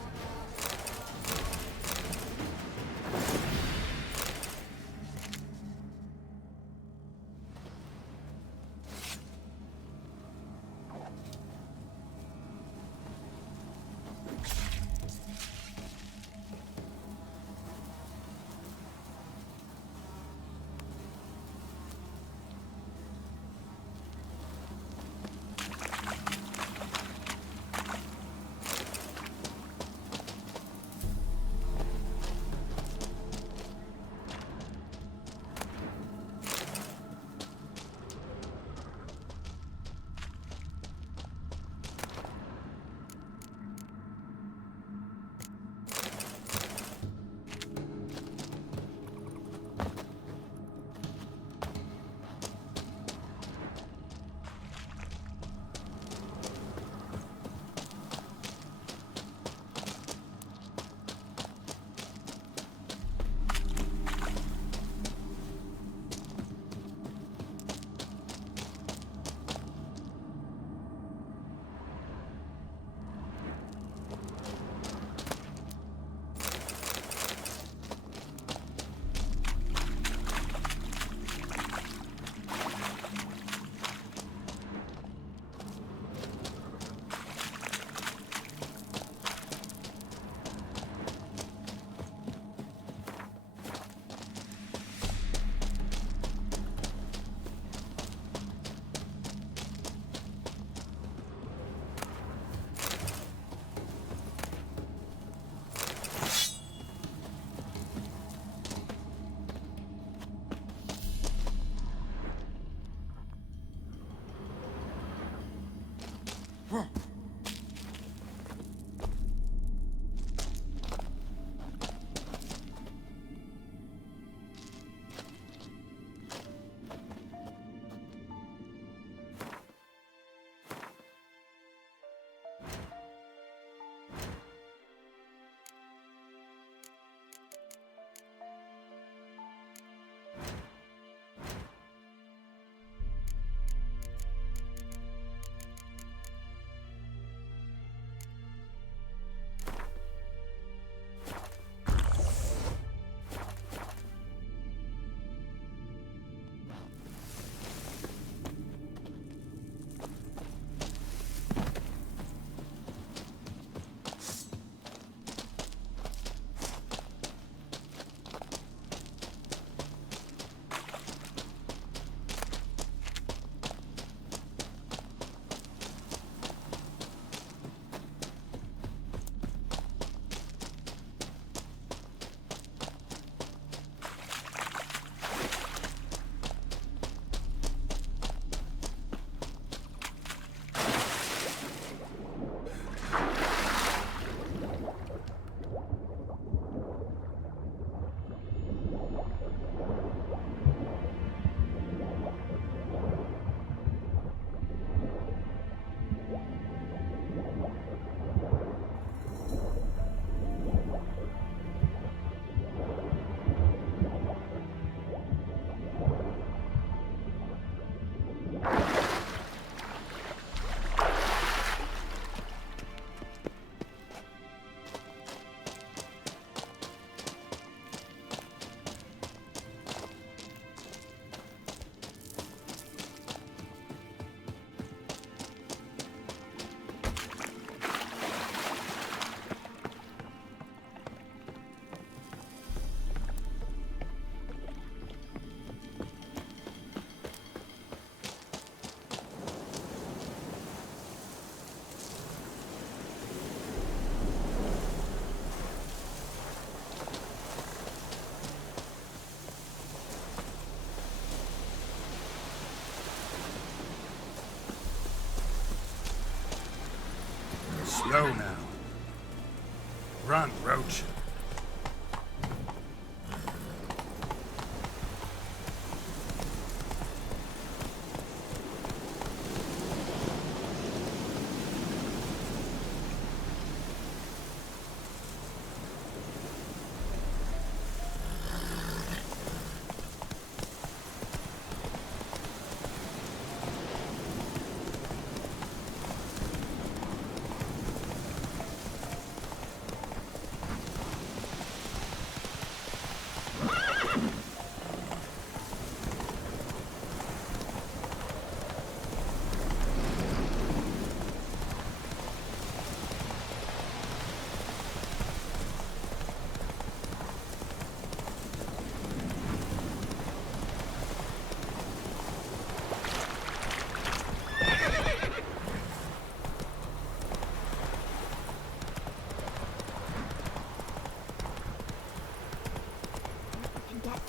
Go now. Run, Roach.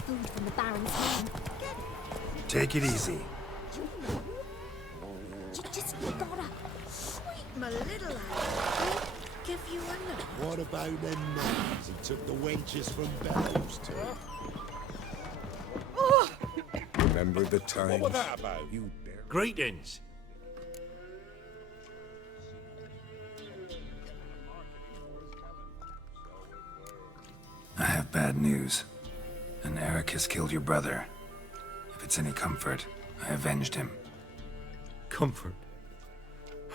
Food from the Baron's home. Take it easy. You just gotta. Sweet my little lad. Give you another. What about them nuns he took the wenches from Bellows to? Remember the times? What was that about? You bear. Greetings. I have bad news. And Eric has killed your brother. If it's any comfort, I avenged him. Comfort?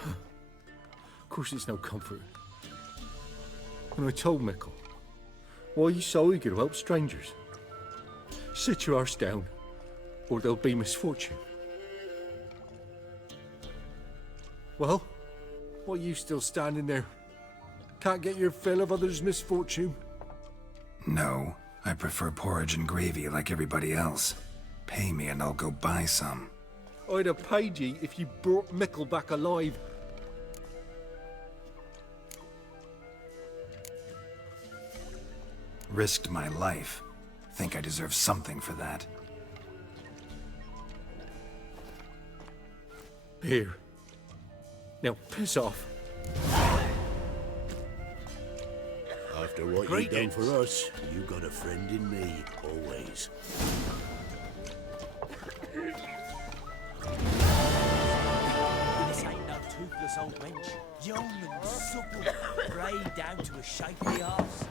Of course it's no comfort. When I told Mickle, why are you so eager to help strangers? Sit your arse down, or there'll be misfortune. Well, why are you still standing there? Can't get your fill of others' misfortune? No, I prefer porridge and gravy like everybody else. Pay me and I'll go buy some. I'd have paid ye if you brought Mickle back alive. Risked my life. Think I deserve something for that. Here. Now piss off. After what you done for us, you got a friend in me, always. This ain't no toothless old wench. Young and supple, grey down to a shapely arse.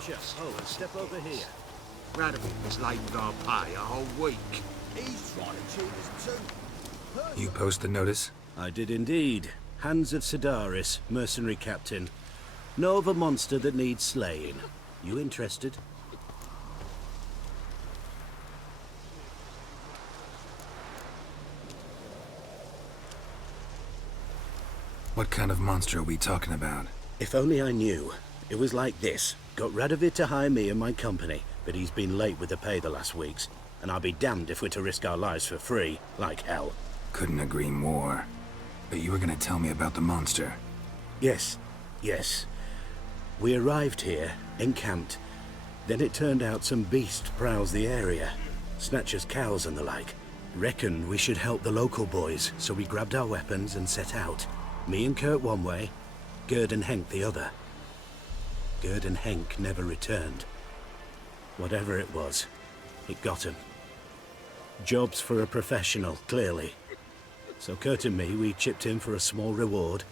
Witcher. Oh, and step over here. Radovid was late with our pay a whole week. He's trying to cheat us too. You post the notice? I did indeed. Hans of Sedaris, mercenary captain. Know of a monster that needs slaying. You interested? What kind of monster are we talking about? If only I knew. It was like this. Got Radovid to hire me and my company, but he's been late with the pay the last weeks. And I'll be damned if we're to risk our lives for free, like hell. Couldn't agree more. But you were gonna tell me about the monster. Yes, yes. We arrived here, encamped. Then it turned out some beast prowls the area. Snatchers cows and the like. Reckoned we should help the local boys, so we grabbed our weapons and set out. Me and Kurt one way, Gerd and Henk the other. Gerd and Henk never returned. Whatever it was, it got him. Jobs for a professional, clearly. So Kurt and me, we chipped in for a small reward,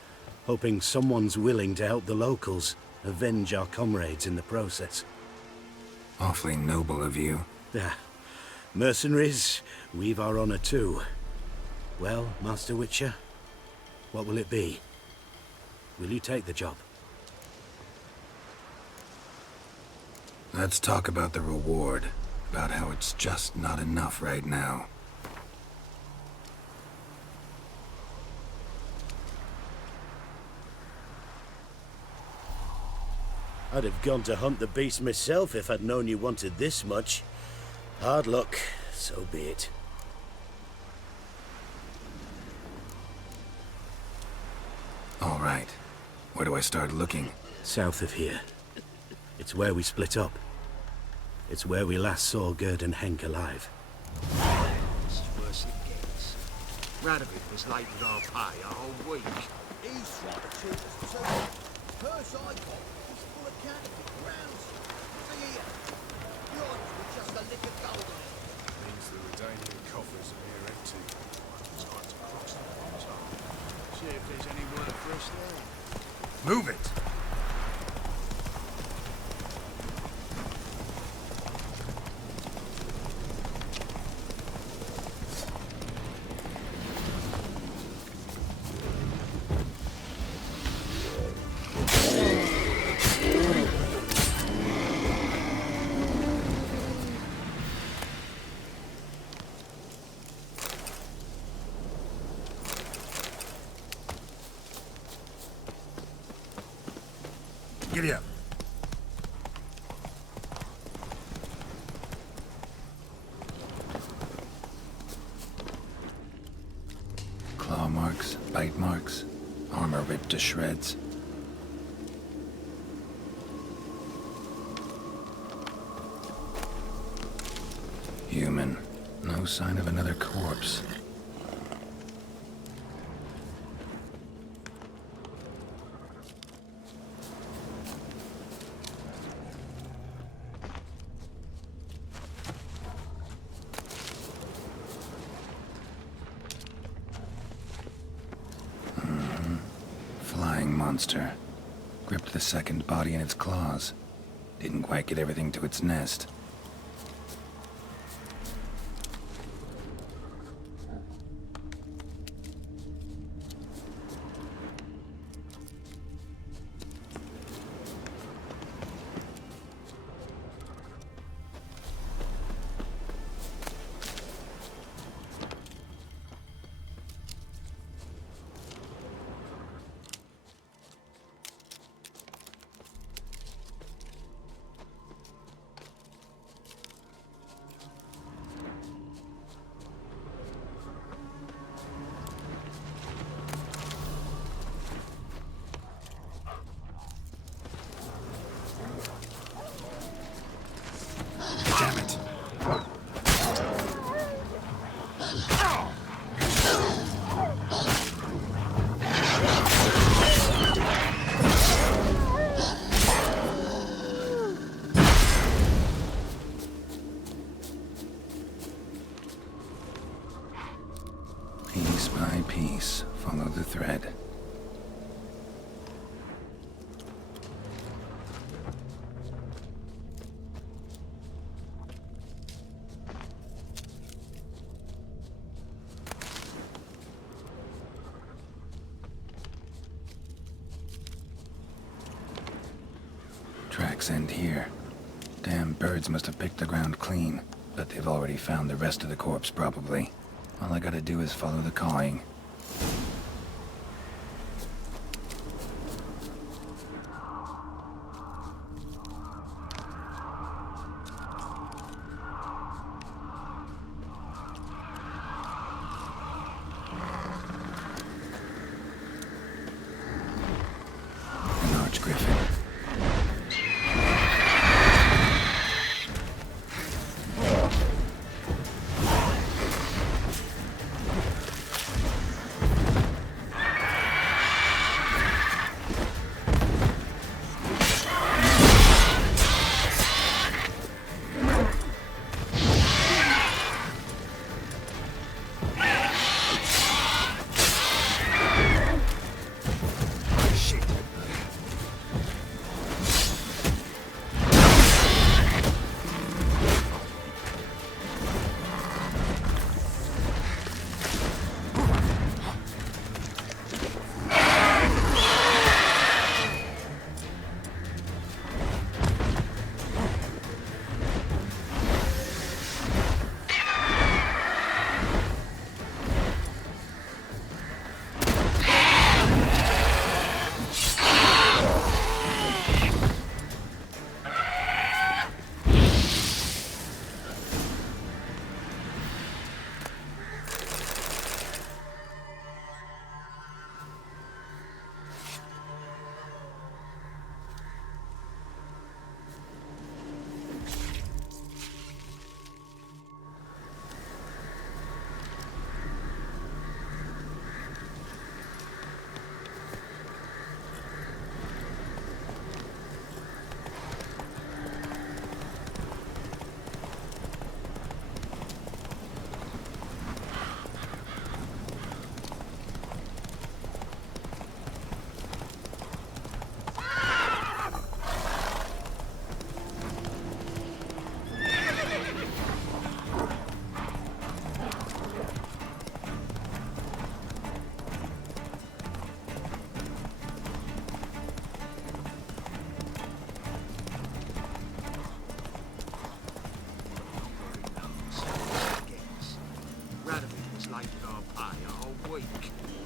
hoping someone's willing to help the locals, avenge our comrades in the process. Awfully noble of you. Ah, mercenaries, we've our honor too. Well, Master Witcher, what will it be? Will you take the job? Let's talk about the reward. About how it's just not enough right now. I'd have gone to hunt the beast myself if I'd known you wanted this much. Hard luck, so be it. All right. Where do I start looking? South of here. It's where we split up. It's where we last saw Gerd and Henk alive. It's worse it gets. Radovid was late with our pay a whole week. He's trying to cheat us too. Purse I got is full of counterfeit crowns. See here. Yours with just a lick of gold in it. Means the Redanian coffers are near empty. Time to cross the frontier. See if there's any work for us there. Move it! Giddy up. Claw marks, bite marks, armor ripped to shreds. Human. No sign of another corpse. Monster. Gripped the second body in its claws. Didn't quite get everything to its nest. tracks end here. Damn birds must have picked the ground clean, but they've already found the rest of the corpse, probably. All I gotta do is follow the cawing. An archgriffin.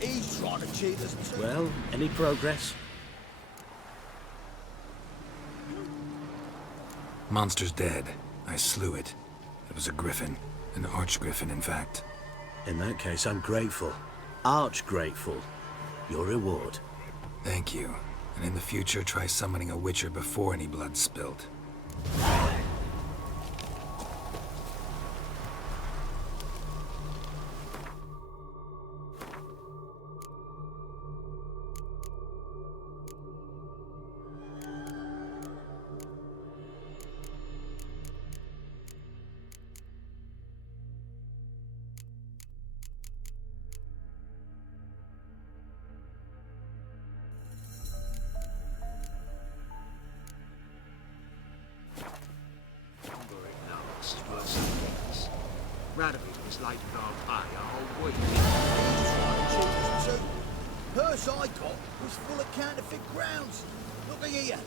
He's trying to cheat us too. Well, any progress? Monster's dead. I slew it. It was a griffin. An archgriffin, in fact. In that case, I'm grateful. Arch grateful. Your reward. Thank you. And in the future, try summoning a witcher before any blood's spilled. Radovid was lighting our fire all week. He's trying to cheat us too. Purse I got was full of counterfeit grounds. Look here.